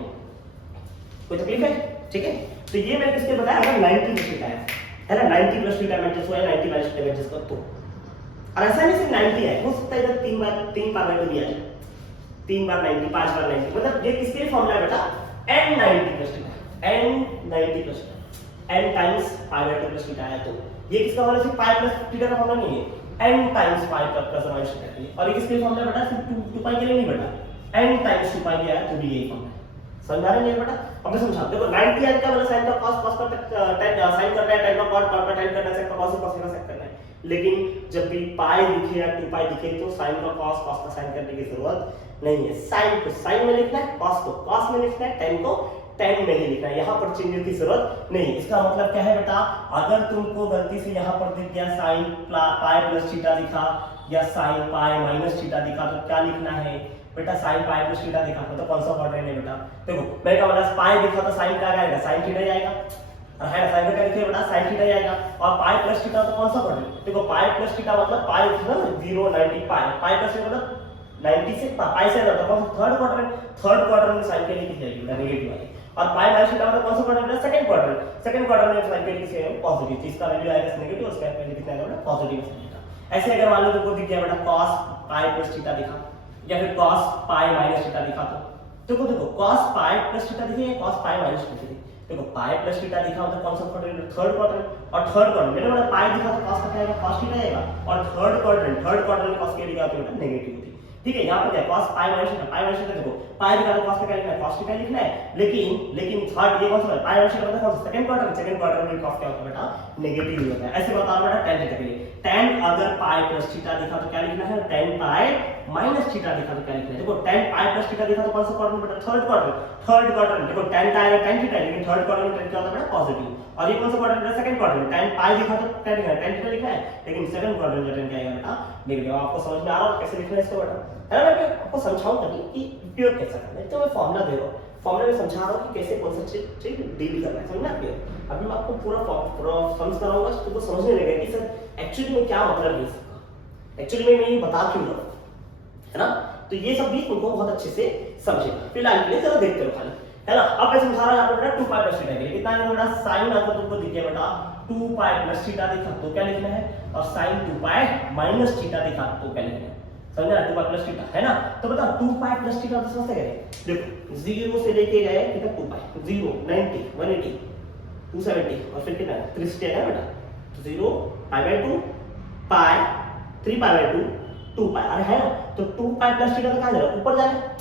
कोई तकलीफ है, ठीक है। तो ये मैंने किसके बताया, अगर 90 प्लस थीटा है ना, 90 प्लस थीटा में एडजस्ट हुआ है, 90 माइनस थीटा में एडजस्ट कर, तो और ऐसा नहीं सिर्फ 90 है, हो सकता है इधर 3 बार में दिया जाए, 3 बार 90, 5 बार 90, मतलब ये किसके लिए फॉर्मूला है बेटा, n 90 plus theta, n 90 plus theta, n times pi by 2 plus theta है, तो ये किसका फॉर्मूला, सिर्फ पाई प्लस थीटा का फॉर्मूला नहीं है, n times pi plus minus theta के लिए। और ये किसके लिए फॉर्मूला बेटा, सिर्फ 2 पाई के लिए नहीं बेटा, n टाइम्स 2 पाई दिया है तो भी यही फॉर्मूला है, समझ आ रहा है बेटा। अब मैं समझा, देखो 90 आ क्या, मतलब sin का cos, cos का tan, sin कर रहा है, tan का cot, cot का tan करना है, sec का cos, cos का sec करना है। लेकिन जब भी पाई दिखे या 2 पाई दिखे तो sin का cos, cos का sin करने की जरूरत नहीं है। sin को sin में लिखना है, cos को cos में लिखना है, tan को tan में ही लिखना है, यहाँ पर चेंज की जरूरत नहीं। इसका मतलब क्या है बेटा, अगर तुमको गलती से यहाँ पर दिख गया sin पाई प्लस थीटा दिखा या sin पाई माइनस थीटा दिखा, तो क्या लिखना है बेटा, sin पाई प्लस थीटा दिखा तो कौन सा क्वाड्रेंट है बेटा, देखो मैं क्या बोला, पाई दिखा तो sin क्या आएगा, sin थीटा ही आएगा, है ना, sin का क्या लिखिए बेटा, sin थीटा ही आएगा। और पाई प्लस थीटा तो कौन सा क्वाड्रेंट, देखो पाई प्लस थीटा मतलब पाई ना 0 90 पाई, पाई प्लस थीटा मतलब 90 से पाई से ज्यादा, कौन सा थर्ड क्वाड्रेंट, थर्ड क्वाड्रेंट में sin के लिए कितनी आएगी बेटा, नेगेटिव आएगी। और पाई माइनस थीटा मतलब कौन सा क्वाड्रेंट है, सेकंड क्वाड्रेंट, सेकंड क्वाड्रेंट में sin के लिए कितनी है, पॉजिटिव, तो इसका वैल्यू आएगा नेगेटिव, उसका वैल्यू कितना आएगा बेटा, पॉजिटिव। ऐसे अगर मान लो तुमको दिख गया बेटा cos पाई प्लस थीटा दिखा या फिर cos पाई माइनस थीटा दिखा, तो देखो cos पाई प्लस थीटा दिखे या cos पाई माइनस थीटा दिखे, देखो पाई प्लस थीटा दिखा तो कौन सा क्वाड्रेंट, थर्ड क्वाड्रेंट। और थर्ड क्वाड्रेंट मैंने बोला पाई दिखा तो cos का क्या आएगा, cos थीटा आएगा। और थर्ड क्वाड्रेंट में cos की वैल्यू आती है नेगेटिव होती है, ठीक है। यहाँ पर क्या cos pi minus theta, pi minus theta देखो पाई दिखा तो cos का क्या लिखना है, cos थीटा लिखना है, लेकिन थर्ड ये कौन सा है, पाई माइनस थीटा मतलब कौन सा, सेकंड क्वाड्रेंट में cos क्या होता है बेटा, नेगेटिव ही होता है। ऐसे बता रहा बेटा tan थीटा के लिए, tan अगर पाई प्लस थीटा दिखा तो क्या लिखना है, tan पाई माइनस थीटा दिखा तो क्या लिखना है, देखो tan पाई प्लस थीटा दिखा तो कौन सा क्वाड्रेंट बेटा, थर्ड क्वाड्रेंट, देखो tan का आएगा tan थीटा, लेकिन थर्ड क्वाड्रेंट में tan क्या होता है बेटा, पॉजिटिव। और ये कौन सा क्वाड्रेंट है, सेकंड क्वाड्रेंट, tan पाई दिखा तो क्या लिखना है, tan थीटा लिखना है, लेकिन सेकंड क्वाड्रेंट में tan क्या आएगा बेटा, नेगेटिव। आपको समझ में आ रहा है कैसे लिखना है इसको बेटा, है ना। मैं आपको समझाऊं तभी कि उपयोग कैसा करना है, तो मैं फॉर्मूला दे रहा हूं, फॉर्मूला में समझा रहा हूं कि कैसे कौन सा चीज डील करना है, समझना आपको। अभी मैं आपको पूरा समझ कराऊंगा, तुमको समझने लगेगा कि सर एक्चुअली में क्या मतलब है इसका, एक्चुअली में मैं ये बता क्यों रहा हूं, है ना। तो ये सब भी तुमको बहुत अच्छे से समझेगा। फिलहाल के लिए जरा देखते हो खाली, है ना। अब मैं समझा रहा हूं बेटा 2 पाई प्लस थीटा के लिए कितना है बेटा, sin अगर तुमको दिखे बेटा 2 पाई प्लस थीटा दिखा तो क्या लिखना है, और sin 2 पाई माइनस थीटा दिखा तो क्या लिखना है, समझा, 2 पाई प्लस थीटा, है ना। तो बताओ 2 पाई प्लस थीटा तो समझते गए, देखो 0 से लेके गए कितना 2 पाई, 0 90 180 270 और फिर कितना 360 है बेटा, तो 0 pi by 2 pi 3 pi by 2 2 पाई, अरे है ना। तो 2 पाई प्लस थीटा तो कहां जा रहा है, ऊपर जा रहा है,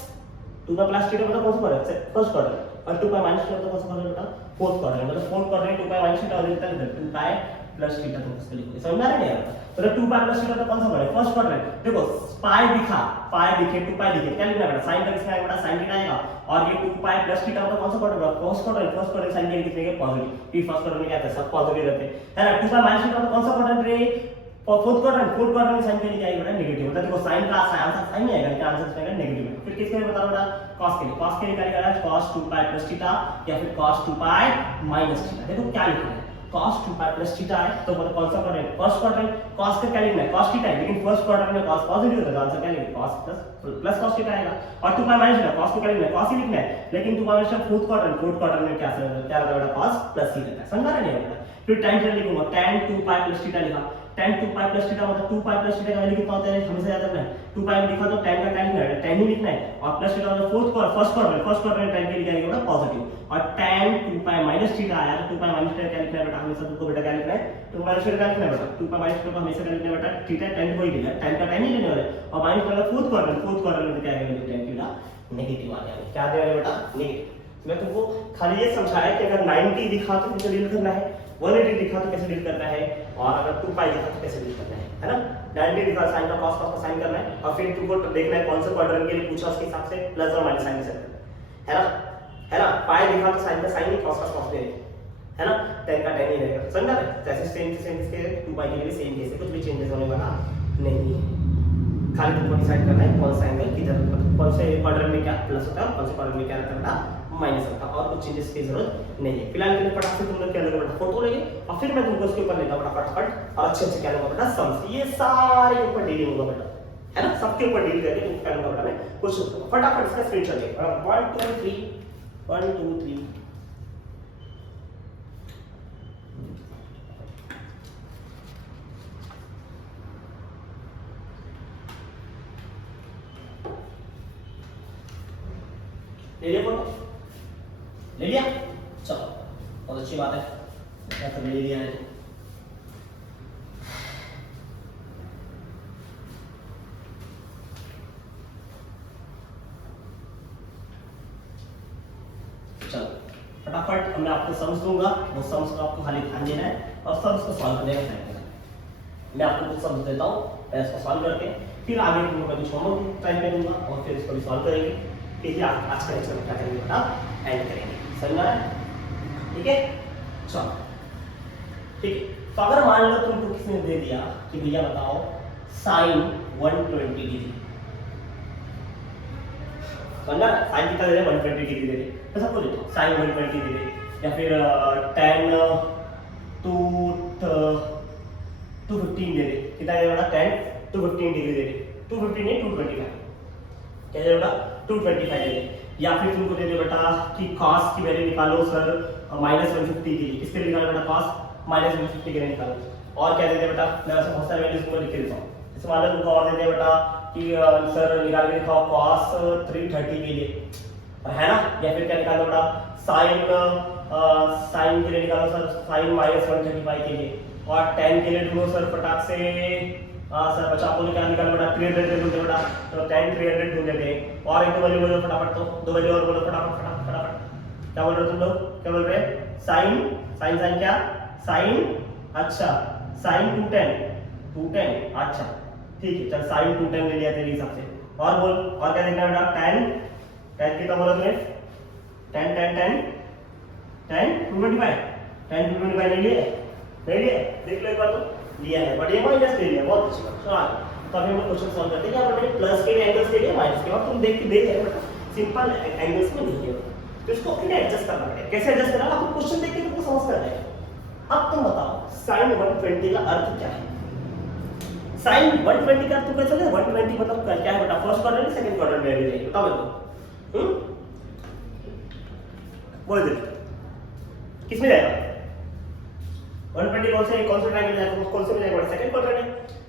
2 पाई प्लस थीटा मतलब कौन सा क्वाड्रेंट है, फर्स्ट क्वाड्रेंट। और 2 पाई माइनस थीटा तो कौन सा क्वाड्रेंट बेटा, फोर्थ क्वाड्रेंट, मतलब fourth quadrant 2 pi minus theta और इधर 2 पाई प्लस थीटा तो उसके लिए समझ में आ रहा है यार। तो 2 पाई प्लस थीटा तो कौन सा क्वाड्रेंट, फर्स्ट क्वाड्रेंट। देखो पाई दिखा, पाई दिखे 2 पाई दिखे, क्या लिखना बेटा, sin का किसका आएगा बेटा, sin थीटा आएगा। और ये 2 पाई प्लस थीटा तो कौन सा क्वाड्रेंट, फर्स्ट क्वाड्रेंट sin के कितने के पॉजिटिव, ये फर्स्ट क्वाड्रेंट में क्या था, सब पॉजिटिव रहते हैं, है ना। 2 पाई माइनस थीटा तो कौन सा क्वाड्रेंट रे, और फोर्थ क्वाड्रेंट में sin के लिए क्या आएगा बेटा, नेगेटिव। मतलब देखो sin का आंसर sin में आएगा, इसका आंसर आएगा नेगेटिव। फिर किसके लिए बता बेटा, cos के लिए, cos के लिए क्या लिखा है, cos 2 पाई प्लस थीटा या फिर cos 2 पाई माइनस थीटा। देखो क्या लिखना है, cos 2 पाई प्लस थीटा है तो मतलब कौन सा क्वाड्रेंट, फर्स्ट क्वाड्रेंट। cos का क्या लिखना है, cos थीटा है, लेकिन फर्स्ट क्वाड्रेंट में cos पॉजिटिव होता है, आंसर क्या लिखेंगे, cos प्लस cos थीटा आएगा। और 2 पाई माइनस थीटा, cos को क्या लिखना है, cos ही लिखना है, लेकिन 2 पाई माइनस फोर्थ क्वाड्रेंट में क्या रहता है बेटा, cos प्लस ही रहता है, समझ आ रहा है नहीं बेटा। फिर tan थीटा लिखूंगा, tan 2 पाई प्लस थीटा लिखा, tan 2 पाई प्लस थीटा मतलब 2 पाई प्लस थीटा का वैल्यू कितना होता है हमेशा याद रखना है, 2 पाई में लिखा तो tan का tan लिखना है, tan ही लिखना है, और प्लस थीटा मतलब फर्स्ट क्वाड्रेंट में tan के लिए क्या लिखना है पॉजिटिव, और tan 2 पाई माइनस थीटा आया तो 2 पाई माइनस थीटा क्या लिखना है बेटा हमेशा तुमको बेटा क्या लिखना है 2 पाई माइनस थीटा क्या लिखना है बेटा 2 पाई माइनस थीटा को हमेशा क्या लिखना है बेटा थीटा tan को ही लिखना है, tan का tan ही लेने वाले, और माइनस वाला फोर्थ क्वाड्रेंट में क्या आएगा tan थीटा नेगेटिव आ जाएगा, क्या आ जाएगा बेटा नेगेटिव। मैं तुमको खाली ये समझाया कि अगर 90 दिखा तो कैसे डील करना है, 180 दिखा तो कैसे डील करना है, और अगर 2 पाई दिखा तो कैसे डील करना है ना। 90 दिखा साइन का cos का साइन करना है, और फिर तुमको देखना है कौन से क्वाड्रेंट के लिए पूछा उसके हिसाब से प्लस और माइनस साइन है ना। पाई दिखा तो साइन का साइन ही, cos का cos दे है ना, tan का tan ही रहेगा, समझा है। जैसे सेम इसके 2 पाई के लिए सेम केस है, कुछ भी चेंजेस होने वाला नहीं है, खाली तुमको डिसाइड करना है कौन सा एंगल किधर कौन से क्वाड्रेंट में क्या प्लस होता है और कौन से क्वाड्रेंट में क्या रहता है माइनस होता है, और कुछ चेंजेस की जरूरत नहीं है। फिलहाल के लिए फटाफट से तुम लोग क्या लोगे बेटा फोटो लेंगे, और फिर मैं तुमको इसके ऊपर लेता हूं फटाफट और अच्छे क्या लूंगा बेटा सम्स, ये सारे ऊपर डील होगा बेटा है ना, सबके ऊपर डील करके क्या लूंगा बेटा मैं कुछ फटाफट इसका स्क्रीनशॉट लेंगे 1 2 3 1 2 3 ले लिया फोटो, ले लिया, चलो बहुत अच्छी बात है, क्या कर ले लिया है। चलो फटाफट मैं आपको सम्स दूंगा, वो सम्स को आपको खाली ध्यान देना है और सम्स को सॉल्व करने का प्रयास करना है। मैं आपको कुछ सम्स देता हूँ, पहले इसको सॉल्व करके फिर आगे तुमको मैं कुछ होमवर्क टाइम पे दूंगा और फिर इसको भी सॉल्व करेंगे, फिर आज का लेक्चर क्या करेंगे बेटा एंड करेंगे, समझ में आया, ठीक है। चलो ठीक है, तो अगर मान लो तुमको किसने दे दिया कि भैया बताओ साइन 120 डिग्री, समझा, साइन कितना दे रहे 120 डिग्री दे रहे, तो सबको ले लो साइन 120 दे रहे, या फिर tan 215 दे रहे, कितना दे रहा tan 215 डिग्री दे रहे, 215 नहीं 225 क्या दे बेटा 225 दे रहे, या फिर तुमको दे दे बेटा कि cos की वैल्यू निकालो सर -150 के लिए, किसके लिए निकालो बेटा cos -150 के लिए निकालो, और क्या दे दे बेटा मैं वैसे बहुत सारे वैल्यूज को लिख के देता हूं, जैसे मान लो तुमको और दे दे बेटा कि सर निकाल के दिखाओ cos 330 के लिए है ना, या फिर क्या निकालो बेटा sin के लिए निकालो सर sin -135 के लिए, और tan के लिए ढूंढो सर फटाक से सर बच्चा आपको क्या निकालो बेटा 300 दे दो बेटा, तो tan 300 ढूंढ लेते हैं, और एक दो वैल्यू बोलो फटाफट, तो दो वैल्यू और बोलो फटाफट क्या बोल रहे हो तुम लोग, क्या बोल रहे हैं sin क्या sin, अच्छा sin 210 अच्छा ठीक है, चल sin 210 ले लिया तेरे हिसाब से, और बोल और क्या देखना है बेटा tan कितना बोला तुमने tan 225 ले लिए देख लो एक बार, तो लिया है बट ये माइनस ले लिया, बहुत अच्छी बात। चलो तो अभी हम क्वेश्चन सॉल्व करते हैं, यहाँ पर मैंने प्लस के एंगल्स ले लिए माइनस के, और तुम देख रहे हो सिंपल एंगल्स में नहीं है, तो इसको फिर एडजस्ट करना पड़ेगा, कैसे एडजस्ट करना आपको क्वेश्चन देख के तुमको समझ में आ जाएगा। अब तुम बताओ sin 120 का अर्थ क्या है, sin 120 का अर्थ तुम कैसे चले 120 मतलब क्या है बेटा, फर्स्ट क्वाड्रेंट सेकंड क्वाड्रेंट में भी रहेगी, बताओ मेरे को बोल दे किसमें जाएगा 120 कौन से ट्रायंगल जाएगा, कौन से में जाएगा, सेकंड क्वाड्रेंट है,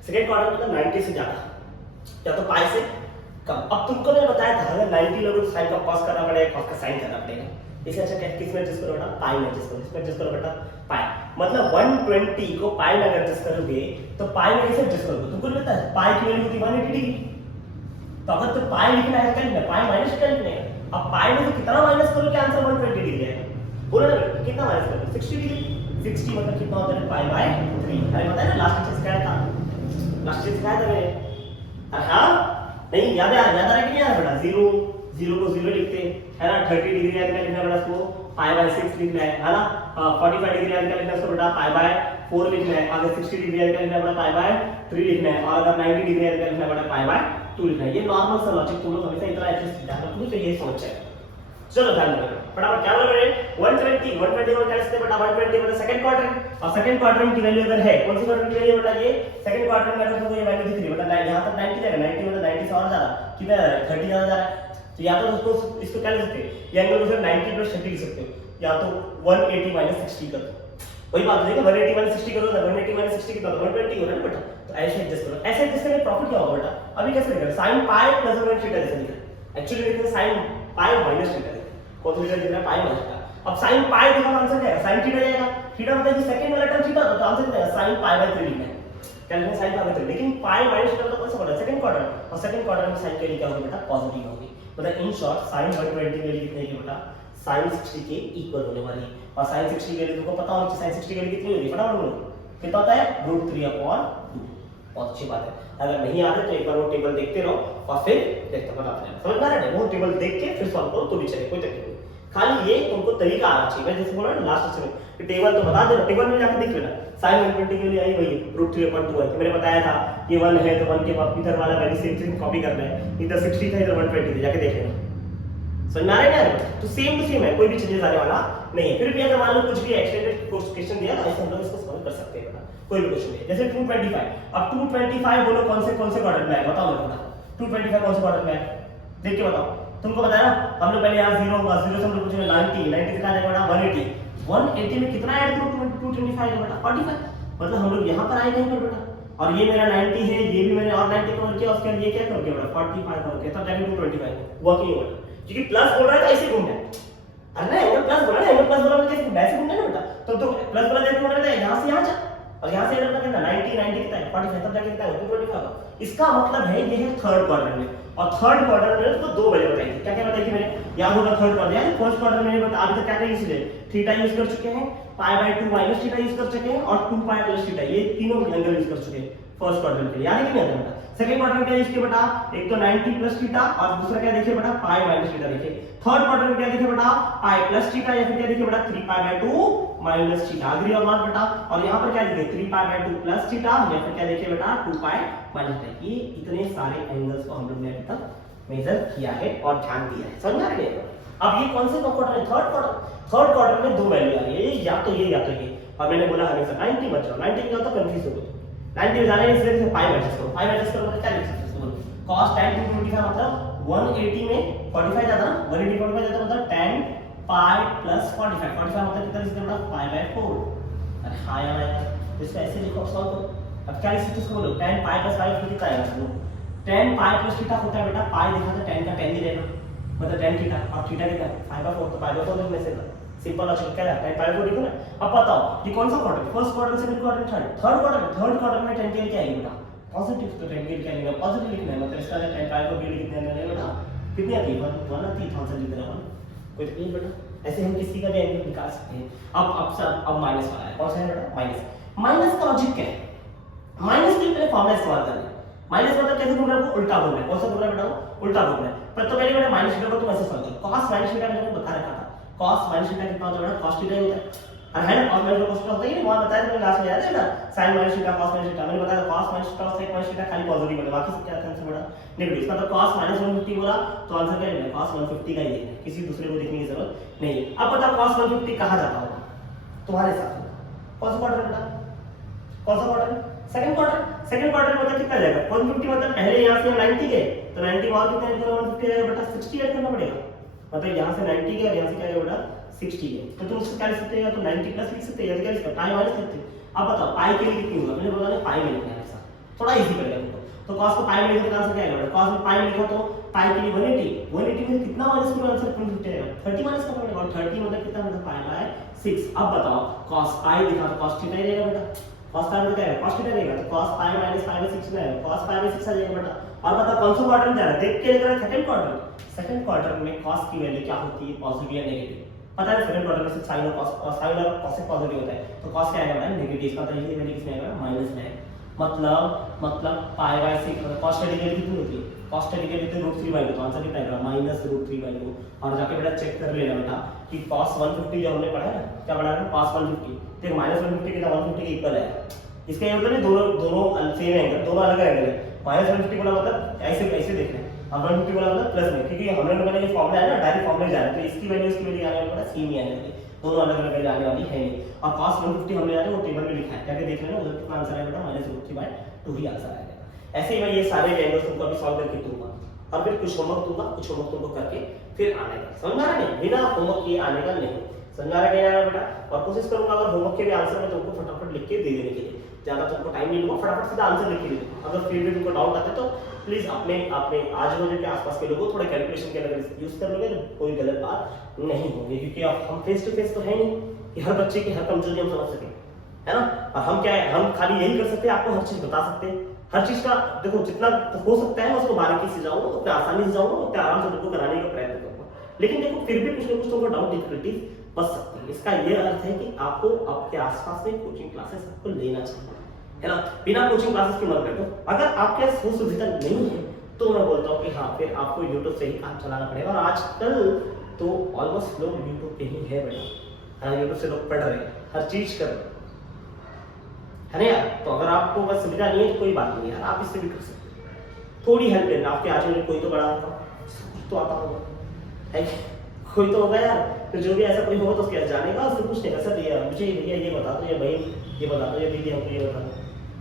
सेकंड क्वाड्रेंट मतलब 90 से ज्यादा या तो पाई से कम। अब तुमको मैंने बताया था अगर 90 लोगों को साइन का cos करना पड़ेगा, cos का साइन करना पड़ेगा, इससे अच्छा किसमें एडजस्ट करो बेटा पाई में एडजस्ट करो, इसमें एडजस्ट करो बेटा पाई, मतलब 120 को पाई में एडजस्ट करोगे तो पाई में कैसे एडजस्ट करोगे, तुमको पता है पाई की वैल्यू होती है 180 डिग्री, तो अगर तो पाई लिखना है क्या लिखना है पाई माइनस क्या लिखना है, अब पाई में से कितना माइनस करोगे आंसर 120 डिग्री आएगा, बोलो ना कितना माइनस करोगे 60 डिग्री, 60 मतलब कितना होता है पाई बाय 3, अरे पता है ना लास्ट लेक्चर सिखाया था मैंने, हां नहीं याद आ रहा है कि नहीं याद बेटा 0 को 0 लिखते है ना, 30 डिग्री का लिखना बेटा इसको पाई बाय 6 लिखना है ना, 45 डिग्री का लिखना इसको बेटा पाई बाय 4 लिखना है, अगर 60 डिग्री का लिखना बेटा पाई बाय 3 लिखना है, और अगर 90 डिग्री का लिखना बेटा पाई बाय 2 लिखना है। ये नॉर्मल सा लॉजिक तुम लोग हमेशा इतना एडजस्ट ध्यान रखो तो ये समझ जाए। चलो ध्यान रखो फटाफट क्या बोल रहे हैं 120 में क्या लिखते बेटा 120 मतलब सेकंड क्वाड्रेंट, और सेकंड क्वाड्रेंट की वैल्यू अगर है कौन सी क्वाड्रेंट की वैल्यू बेटा ये सेकंड क्वाड्रेंट में अगर तुमको ये वैल्यू दिख रही है मतलब यहां तक 90 जाएगा, 90 मतलब 90 से और ज्यादा कितना 30 ज्यादा जा रहा है, तो या तो उसको इसको क्या लिख सकते हैं ये एंगल को 90 + 30 लिख सकते हो, या तो 180 - 60 कर वही बात हो जाएगी 180 माइनस 60 करो ना 180 माइनस 60 कितना 120 हो रहा है ना बेटा। तो ऐसे एडजस्ट करो, ऐसे एडजस्ट करने प्रॉफिट क्या होगा बेटा? अभी कैसे लिखा sin पाई प्लस 1 थीटा जैसे लिखा एक्चुअली लिखा sin पाई माइनस थीटा कौन सा थीटा दिख रहा है पाई माइनस थीटा। अब sin पाई देखो आंसर क्या है sin थीटा जाएगा, थीटा मतलब कि सेकंड वाला टर्म थीटा तो आंसर क्या है sin पाई बाय 3 लिखना है क्या लिखना है sin पाई बाय 3। लेकिन पाई माइनस थीटा तो कौन सा क्वाड्रेंट सेकंड क्वाड्रेंट और सेकंड क्वाड्रेंट में sin की वैल्यू क्या होगी बेटा पॉजिटिव होगी। मतलब इन शॉर्ट sin 120 की वैल्यू कितनी है बेटा sin 60 के इक्वल होने वाली है। और sin 60 की वैल्यू तुमको पता होगी sin 60 की वैल्यू कितनी होगी फटाफट बोलो कितना होता है √3/2। बहुत अच्छी बात है, अगर नहीं आते तो एक बार वो टेबल देखते रहो और फिर देखते बताते रहना समझ में आ रहा है। वो टेबल देख के फिर सॉल्व करो तो भी चले कोई तकलीफ नहीं, खाली ये तुमको तरीका आना चाहिए। मैं जैसे बोला ना लास्ट सेशन में टेबल तो बता देना, टेबल में जाकर देख लेना sin 120 के लिए आई वही √3/2 है। मैंने बताया था ये 1 है तो 1 के बाद इधर वाला वैल्यू सेम कॉपी करना है, इधर 60 था इधर 120 था जाके देख लेना समझ में आ रहा है क्या? तो सेम टू सेम है, कोई भी चेंजेस आने वाला नहीं है। फिर भी अगर मान लो कुछ भी एक्सटेंडेड क्वेश्चन दिया तो ऐसे हम लोग इसको सॉल्व कर सकते हैं, कोई भी क्वेश्चन है। जैसे 225, अब 225 बोलो कौन से क्वाड्रेंट में आएगा बताओ मेरे को। 225 कौन से क्वाड्रेंट में आएगा देख के बताओ, तुमको बताया ना हम लोग पहले यहाँ 0 होगा, 0 से हम लोग पूछेंगे 90 से कहाँ जाएगा बेटा 180 180 में कितना ऐड करो 225 का बेटा 45, मतलब हम लोग यहाँ पर आए कहीं पर बेटा। और ये मेरा 90 है, ये भी मैंने और 90 कवर किया, उसके बाद ये क्या कर दिया बेटा 45 कवर किया, तब जाके 225 हुआ कि नहीं हुआ? क्योंकि प्लस बोल रहा है तो ऐसे घूमना है, अरे ना एंगल प्लस बोला ना, एंगल प्लस बोला मतलब ऐसे घूमना है ना बेटा। तो प्लस बोला जैसे घूमना है यहाँ से यहाँ जा और यहाँ से एंगल करना 90 कितना है 45, तब जाके कितना है 225। इसका मतलब है ये है थर्ड क्वाड्रेंट में, और थर्ड क्वाड्रेंट में तो दो वैल्यू बताई थी। क्या क्या बताई थी मैंने याद होगा थर्ड क्वाड्रेंट यानी फर्स्ट क्वाड्रेंट में बता अभी तक क्या क्या यूज किए थीटा यूज कर चुके हैं, pi by 2 minus theta use कर चुके हैं और 2 पाई प्लस थीटा, ये तीनों एंगल यूज कर चुके हैं फर्स्ट क्वाड्रेंट के लिए, याद है कि नहीं बेटा। सेकंड क्वाड्रेंट क्या यूज किया बेटा, एक तो 90 प्लस थीटा और दूसरा क्या देखिए बेटा पाई माइनस थीटा देखिए। थर्ड क्वाड्रेंट में क्या देखिए बेटा पाई प्लस थीटा या फिर क्या देखिए बेटा 3 pi by 2 minus theta, agree और नॉट बेटा। और यहाँ पर क्या देखिए 3 पाई बाय 2 प्लस थीटा या फिर क्या देखिए बेटा 2 पाई माइनस थीटा। ये इतने सारे एंगल्स को हम लोग ने अभी तक मेजर किया है और ध्यान दिया है, समझ आ रही है। अब ये कौन से क्वाड्रेंट है थर्ड क्वाड्रेंट में दो वैल्यू आ रही है, या तो ये या तो ये। और मैंने बोला हमेशा 90 मत जाओ, 90 क्या होता है कंफ्यूज हो गए 90 में जाने इसलिए पाई एडजस्ट करो, पाई एडजस्ट करो मतलब क्या लिख सकते हो cos tan 225 मतलब 180 में 45 जाता ना 180 45 जाता मतलब tan पाई प्लस 45 मतलब कितना लिख सकते हो पाई बाय 4। अरे हां यार तो इसको ऐसे लिखो सॉल्व करो। अब क्या लिख सकते हो इसको बोलो tan पाई प्लस पाई कितना आएगा इसको tan पाई प्लस थीटा होता है बेटा पाई देखा था tan का tan ही रहेगा मतलब tan थीटा और थीटा कितना पाई बाय 4 तो पाई बाय 4 लिखने से सिंपल लॉजिक क्या है tan पाई बाय 4 लिखो ना। अब बताओ ये कौन सा quadrant first quadrant second quadrant third quadrant में tan क्या आएगा बेटा पॉजिटिव, तो tan क्या लिखना पॉजिटिव लिखना है मतलब इसका tan पाई को भी लिखने में बेटा कितनी आती है 1 3000 लिख रहा हूं कोई तकलीफ बेटा। ऐसे हम किसी का भी एंगल निकाल सकते हैं। अब माइनस वाला है कौन सा है बेटा माइनस का लॉजिक क्या है माइनस के पहले फॉर्मूला इस्तेमाल करना है। माइनस मतलब कैसे बोल रहा है उल्टा बोल रहा है, कौन सा बोल रहा है बेटा उल्टा बोल रहा है। पर तो पहले बेटा माइनस थीटा को तुम ऐसे सॉल्व करो cos माइनस थीटा मैंने बता रखा था cos माइनस थीटा कितना होता है बेटा cos थीटा होता है और है ना cos माइनस थीटा होता है वहां बताया था लास्ट में याद है ना sin minus theta cos minus theta मैंने बताया cos माइनस थीटा और sin माइनस थीटा खाली पॉजिटिव है बाकी सब क्या आंसर बेटा नेगेटिव। इसका मतलब cos माइनस 150 बोला तो आंसर क्या है cos 150 का ही देखना है, किसी दूसरे को देखने की जरूरत नहीं है। अब बताओ cos 150 कहां जाता होगा तुम्हारे साथ कौन सा क्वाड्रेंट बेटा कौन सा क्वाड्रेंट सेकंड क्वाड्रेंट मतलब कितना जाएगा 150 मतलब पहले यहां से 90 गए तो 90 और कितना ऐड करना 150 आएगा बेटा 60 ऐड करना पड़ेगा मतलब यहां से 90 गए और यहां से क्या आएगा बेटा 60 गए तो तुम इसको क्या लिख सकते हो तो 90 प्लस लिख सकते हो या क्या लिख सकते हो पाई माइनस लिख सकते हो। अब बताओ पाई के लिए कितनी होगा मैंने बोला ना पाई में लिखना है ऐसा थोड़ा इजी पड़ेगा तुमको। तो cos को पाई में लिखने का आंसर क्या आएगा cos में पाई में लिखा तो पाई के लिए 180 में कितना माइनस करो आंसर 250 आएगा 30 माइनस करना पड़ेगा और 30 मतलब कितना मतलब पाई बाय 6। अब बताओ cos पाई लिखा तो cos थीटा ही रहेगा बेटा cos पाई मतलब क्या है cos थीटा रहेगा तो cos pi minus pi by 6 में आएगा cos पाई बाय 6 आ जाएगा बेटा। और बताओ कौन सा क्वाड्रेंट जा रहा है देख के लेकर सेकंड क्वाड्रेंट में cos की वैल्यू क्या होती है पॉजिटिव या नेगेटिव पता है सेकंड क्वाड्रेंट में सिर्फ sin और cos पॉजिटिव होता है तो cos क्या आएगा बेटा नेगेटिव। इसका मतलब ये वैल्यू किसमें आएगा माइनस में मतलब पाई बाय 6 मतलब cos की वैल्यू कितनी होती है cos की वैल्यू तो √3/2 तो आंसर कितना आएगा -√3/2। और जाके बेटा चेक कर लेना बेटा कि cos 150 जो हमने पढ़ा है ना क्या पढ़ा है cos 150 तो -150 कितना 150 के इक्वल है। इसका ये मतलब नहीं दोनों सेम एंगल दोनों अलग एंगल है -150 वाला मतलब ऐसे देखना है और 150 वाला मतलब प्लस में क्योंकि हमने लोगों ने ये फॉर्मूला है ना डायरेक्ट फॉर्मूला जा रहा है तो इसकी वैल्यू आने वाला सेम ही आने वाली दोनों अलग अलग वैल्यू आने वाली है नहीं। और cos 150 हमने जाने वो टेबल में लिखा है जाके देख लेना उधर कितना आंसर आएगा -√3/2 ही आंसर आएगा। ऐसे ही मैं ये सारे एंगल्स तुमको अभी सॉल्व करके दूंगा और फिर कुछ होमवर्क दूंगा कुछ होमवर्क तुमको करके फिर आने का समझ आ रहा है बिना होमवर्क किए आने का नहीं समझ आ रहा है बेटा? और कोशिश करूंगा अगर होमवर्क के भी आंसर में तुमको फटाफट लिख के दे देने के लिए, ज्यादा तुमको टाइम नहीं लूंगा, फटाफट सीधा आंसर लिख के दे दूंगा। अगर फिर भी तुमको डाउट आता है तो प्लीज अपने अपने आजू-बाजू के आसपास के लोगों थोड़ा कैलकुलेशन के अगर यूज कर लोगे तो कोई गलत बात नहीं होगी, क्योंकि अब हम फेस टू फेस तो है नहीं कि हर बच्चे की हर कमजोरी हम समझ सकें, है ना? और हम क्या है, हम खाली यही कर सकते हैं, आपको हर चीज बता सकते हैं, हर चीज का देखो जितना हो सकता है मैं उसको बारीकी से जाऊंगा, उतना आसानी से जाऊंगा, उतना आराम से तुमको कराने का प्रयत्न करूंगा। लेकिन देखो फिर भी कुछ ना कुछ तुमको डाउट डिफिकल्टीज बच सकती है। इसका ये अर्थ है कि आपको आपके आसपास में कोचिंग क्लासेस आपको लेना चाहिए, है ना? बिना कोचिंग क्लासेस के मत बैठो। अगर आपके पास वो सुविधा नहीं है तो मैं बोलता हूँ कि हाँ फिर आपको यूट्यूब से ही काम चलाना पड़ेगा। और आजकल तो ऑलमोस्ट लोग यूट्यूब पे ही है बेटा, यूट्यूब से लोग पढ़ रहे हैं, हर चीज कर रहे हैं, है ना यार? तो अगर आपको बस सुविधा नहीं है तो कोई बात नहीं यार, आप इससे भी कर सकते हैं। थोड़ी हेल्प लेना, आपके आजू में कोई तो बड़ा होगा, तो आता होगा, है कोई तो होगा यार, तो जो भी ऐसा कोई होगा तो उसके पास जानेगा, उससे पूछने का सर ये मुझे भैया ये बता दो, या बहन ये बता दो, या दीदी हमको ये बता दो,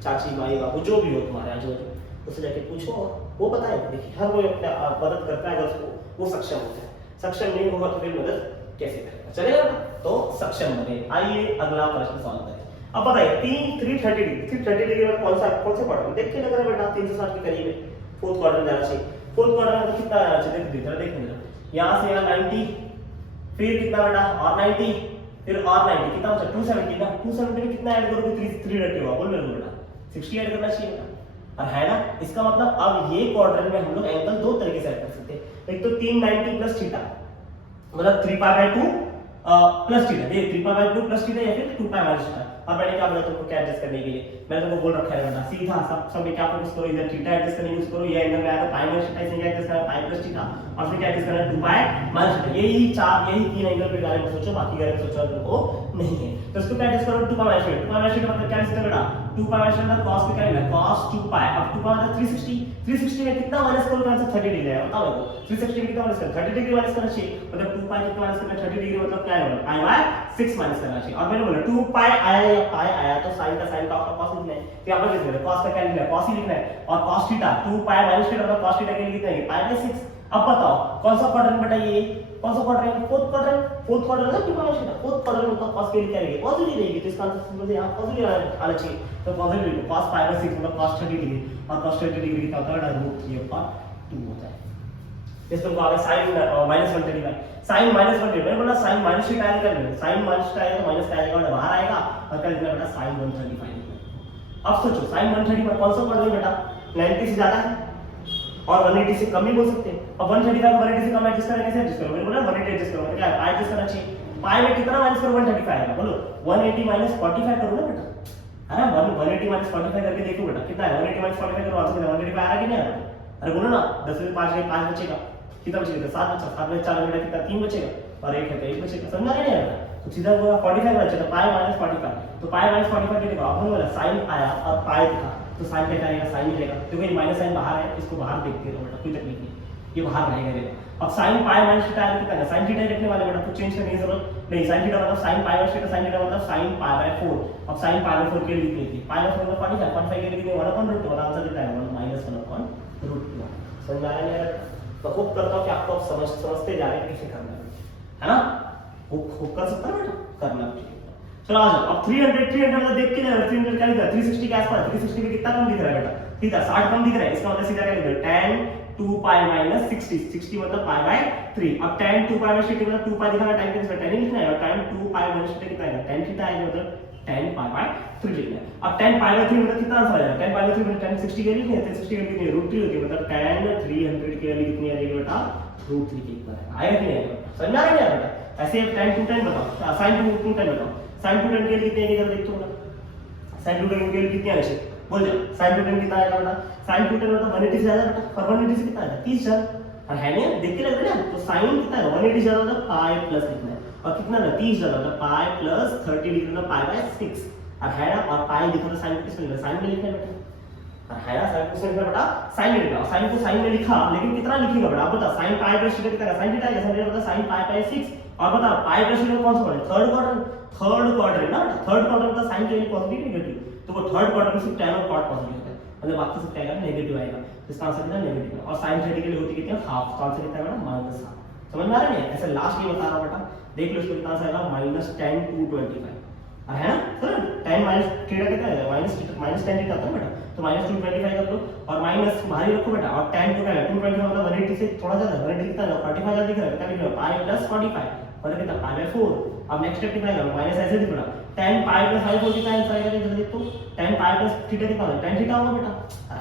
चाची माई बाबू जो भी हो तुम्हारे आजू बाजू, उससे जाके पूछो, वो बताएगा। देखिए हर कोई अपना मदद करता है अगर उसको वो सक्षम होता है, सक्षम नहीं होगा तो फिर मदद कैसे करेगा? चलेगा? तो सक्षम बने। आइए अगला प्रश्न सॉल्व करें। अब बताइए 330 डिग्री में कौन सा क्वाड्रेंट देख के लग रहा है बेटा 360 के करीब है, फोर्थ क्वाड्रेंट जाना चाहिए। फोर्थ क्वाड्रेंट में कितना आना चाहिए? देख लेना, यहाँ से यहाँ 90, फिर कितना बेटा और 90, फिर और 90, कितना बचा? 270 ना। 270 में कितना ऐड करोगे? 3 रखे हुआ बोल रहे हो बेटा, 60 ऐड करना चाहिए बेटा, और है ना? इसका मतलब अब ये क्वाड्रेंट में हम लोग एंगल दो तरीके से ऐड कर सकते हैं। एक तो 390 प्लस थीटा, मतलब 3π/2 प्लस थीटा, ये 3π/2 प्लस थीटा या फिर 2π माइनस थीटा। अब मैंने क्या बोला तुमको क्या एडजस्ट करने के लिए, मैंने तुमको बोल रखा है बेटा सीधा सब में क्या फोकस करो, इधर थीटा एडजस्ट करने यूज करो, ये एंगल में आएगा पाई माइनस थीटा, इसमें क्या एडजस्ट करना है पाई प्लस थीटा, और फिर क्या एडजस्ट करना है 2π माइनस थीटा। यही तीन एंगल के बारे में सोचो, बाकी के बारे में सोचो तुमको नहीं है। तो इसको क्या एडजस्ट करो 2π माइनस थीटा। 2π माइनस थीटा मतलब क्या एडजस्ट करेगा? 2π माइनस थीटा cos पे क्या लेना? cos 2π। अब 2π मतलब 360, 360 में कितना माइनस करोगे? आंसर 30 डिग्री है, बताओ मेरे को 360 में कितना माइनस करना? 30 डिग्री माइनस करना चाहिए, मतलब 2π कितना माइनस करना? 30 डिग्री मतलब क्या है? π/6 माइनस करना चाहिए। और मैंने बोला 2π आया या पाई आया तो साइन का साइन का cos लिखना है, फिर यहाँ पर लिखना है cos का क्या लिखना है? cos ही लिखना है, और cos थीटा 2π माइनस थीटा मतलब cos थीटा के लिए कितना है? π/6। अब बताओ कौन सा क्वाड्रेंट बेटा ये? कौन सा क्वाड्रेंट? फोर्थ क्वाड्रेंट ना 2π माइनस थीटा, फोर्थ क्वाड्रेंट मतलब cos के लिए क्या रहेगी? पॉजिटिव रहेगी, तो इसका आंसर सिंपल से यहाँ पॉजिटिव आना चाहिए, तो पॉजिटिव लिखो cos π/6 मतलब cos 30 डिग्री, और cos 30 डिग्री का होता है √3/2 होता है। इसको तुमको आगे sin -135, sin -135 मैंने बोला sin माइनस थीटा आएगा, sin माइनस थीटा आएगा तो माइनस का आएगा और बाहर आएगा, और क्या लिखना बेटा? sin 135। अब सोचो sin 135 पर कौन सा क्वाड्रेंट बेटा? 90 से ज्यादा है और 180 से कम ही बोल सकते हैं। अब 135 को 180 से कम एडजस्ट करना कैसे एडजस्ट करोगे? मैंने बोला 180 एडजस्ट करो, क्या है? एडजस्ट करना चाहिए। पाई में कितना माइनस करो? 135 आएगा, बोलो 180 माइनस 45 करो ना बेटा, है ना? 180 माइनस 45 करके देखो बेटा कितना है? 180 माइनस 45 करो, आंसर 185 आ रहा कि नहीं आ रहा? अरे बोलो ना, 10 में 5 गए 5 बचेगा, कितना बचेगा? 7 बचा, 7 में 4 बेटा कितना? 3 बचेगा, और 1 है तो 1 बचेगा। समझ आ रहा है? तो सीधा होगा 45 बचा, तो पाई माइनस 45, तो पाई माइनस 45 के लिए आपने बोला साइन आया और पाई दिखा, तो साइन क्या करेगा? साइन ही रहेगा, क्योंकि माइनस साइन बाहर है, इसको बाहर देखते रहो बेटा, कोई तकलीफ नहीं, ये बाहर रहेगा। अब sin पाई माइनस थीटा कितना है? sin थीटा लिखने वाले बेटा, कुछ चेंज करने की जरूरत नहीं। sin थीटा मतलब sin pi minus theta, sin theta मतलब sin π/4। अब sin π/4 के लिए लिखनी थी, π/4 मतलब 45 के लिए लिखने 1/√2, मतलब आंसर कितना है? 1 - 1/√2। समझ आ रहा है मेरा? तो होप करता हूं कि आपको अब समझते जा रहे हैं कैसे करना है ना? होप कर सकता है बेटा, करना चाहिए। चलो आ जाओ। अब 300 मतलब देख के ना 300 क्या लिखा है? 360 के आसपास, 360 में कितना कम दिख रहा है बेटा? थीटा 60 कम दिख रहा है, इसका मतलब सीधा क्या लिखना है? tan 2π - 60, 60 मतलब π/3। अब tan 2π - 60 मतलब 2π दिखा है, tan के इसमें tan ही लिखना है, और tan 2π - 60 कितना आएगा? tan थीटा आएगा, मतलब tan π/3 लिखना है। अब tan π/3 मतलब कितना आंसर आएगा? tan π/3 मतलब tan 60 के लिए लिखना है, tan 60 के लिए कितनी √3 होती है, मतलब tan 300 के लिए कितनी आएगी बेटा? √3 के इक्वल आएगा कि नहीं आएगा? समझ आ रहा है बेटा? ऐसे अब tan 2 tan बताओ, sin 2 tan बताओ, sin 2 tan के लिए कितनी आएगी जरा देखो ना, sin 2 tan के लिए कितनी आएगी बोल जाओ? sin 2 tan कितना आएगा बेटा? sin 2 tan मतलब 180 से ज्यादा बेटा, और 180 से कितना आएगा? 30,000, और है नहीं देख के लग रहा है ना? तो sin कितना है? 180 ज्यादा मतलब पाई प्लस लिखना है, और कितना है? 30 ज्यादा मतलब पाई प्लस 30 डिग्री मतलब π/6, और है ना? और पाई देखो तो sin किसमें लिखना है? sin में लिखना है बेटा, और है ना? sin किसमें लिखना है बेटा? sin में लिखना है। sin को sin में लिखा, लेकिन कितना लिखेगा बेटा? आप बताओ, sin पाई प्लस थीटा कितना है? sin थीटा है, sin मतलब sin π/6, और बताओ पाई प्लस थीटा कौन सा क्वाड्रेंट? थर्ड क्वाड्रेंट ना, थर्ड क्वाड्रेंट मतलब sin के लिए पॉजिटिव नेगेटिव, तो वो थर्ड क्वाड्रेंट में सिर्फ tan और cot पॉजिटिव होता है, मतलब बाकी सब क्या आएगा? नेगेटिव आएगा, इसका आंसर कितना? नेगेटिव। और sin 30 के लिए होती कितनी? हाफ, तो आंसर कितना आएगा? -हाफ। समझ में आ रहा है? ऐसे लास्ट ये बता रहा हूं बेटा, देख लो इसको कितना आएगा -tan 225 है ना सर। tan माइनस थीटा कितना है माइनस tan थीटा आता है बेटा, तो -225 कर लो और माइनस बाहर ही रखो बेटा, और tan कितना है 225 मतलब 180 से थोड़ा ज्यादा 180 कितना है 45 ज्यादा दिख रहा है, क्या लिख रहा है पाई प्लस 45 मतलब कितना पाई/4। अब नेक्स्ट स्टेप कितना आएगा माइनस ऐसे दिख रहा tan पाई प्लस पाई/4 कितना आंसर आएगा जल्दी देखो, tan पाई प्लस थीटा कितना होगा tan थीटा होगा बेटा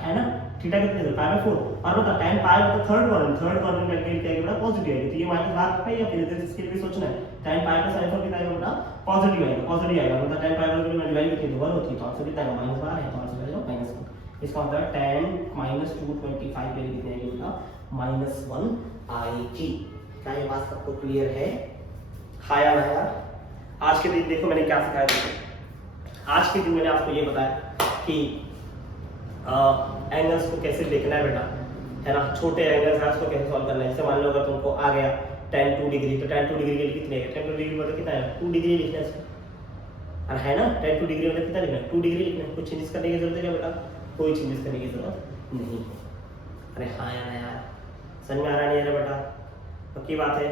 है ना, थीटा कितना है पाई/4 और बता tan पाई मतलब थर्ड क्वाड्रेंट कैलकुलेट किया बेटा पॉजिटिव आएगा, तो ये माइनस बाहर रखना है या फिर इधर इसके लिए सोचना है tan पाई प्लस पाई/4 कितना आएगा बेटा पॉजिटिव आएगा मतलब tan पाई प्लस की वैल्यू कितनी 1 होती है, तो आंसर कितना आएगा -12 है, तो आंसर आएगा -1। इसका मतलब tan -225 वैल्यू कितनी आएगी बेटा -1 आएगी। क्या ये बात सबको क्लियर है? हाँ या ना यार? आज के दिन देखो मैंने क्या सिखाया, देखो आज के दिन मैंने आपको ये बताया कि एंगल्स को कैसे देखना है बेटा, है ना, छोटे एंगल्स है उसको कैसे सॉल्व करना है। जैसे मान लो अगर तुमको आ गया tan 2 डिग्री, तो tan 2 डिग्री के लिए कितने है, tan 2 डिग्री मतलब कितना है 2 डिग्री लिखना है इसको, है ना, tan 2 डिग्री मतलब कितना लिखना है 2 डिग्री लिखना है, कुछ चेंजेस करने की जरूरत है क्या बेटा, कोई चेंजेस करने की जरूरत नहीं है। अरे हाँ यार समझ में आ रहा नहीं है बेटा, पक्की बात है,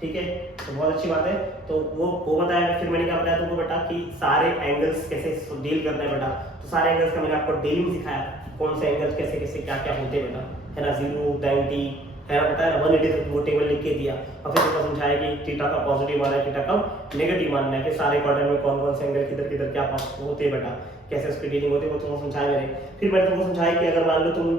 ठीक है, तो बहुत अच्छी बात है। तो वो बताया, फिर मैंने क्या बताया तुमको बेटा कि सारे एंगल्स कैसे डील करना है बेटा, तो सारे एंगल्स का मैंने आपको डील में सिखाया कि कौन से एंगल्स कैसे कैसे क्या क्या होते हैं बेटा, है ना, 0 90 है ना, बताया ना 180 तक वो टेबल लिख के दिया, और फिर तुमको समझाया कि थीटा का पॉजिटिव मानना है, थीटा का नेगेटिव मानना है, कि सारे क्वाड्रेंट में कौन कौन से एंगल किधर किधर क्या होते हैं बेटा, कैसे उसकी डीलिंग होती है वो तुमको समझाया मैंने। फिर मैंने तुमको समझाया कि अगर मान लो तुम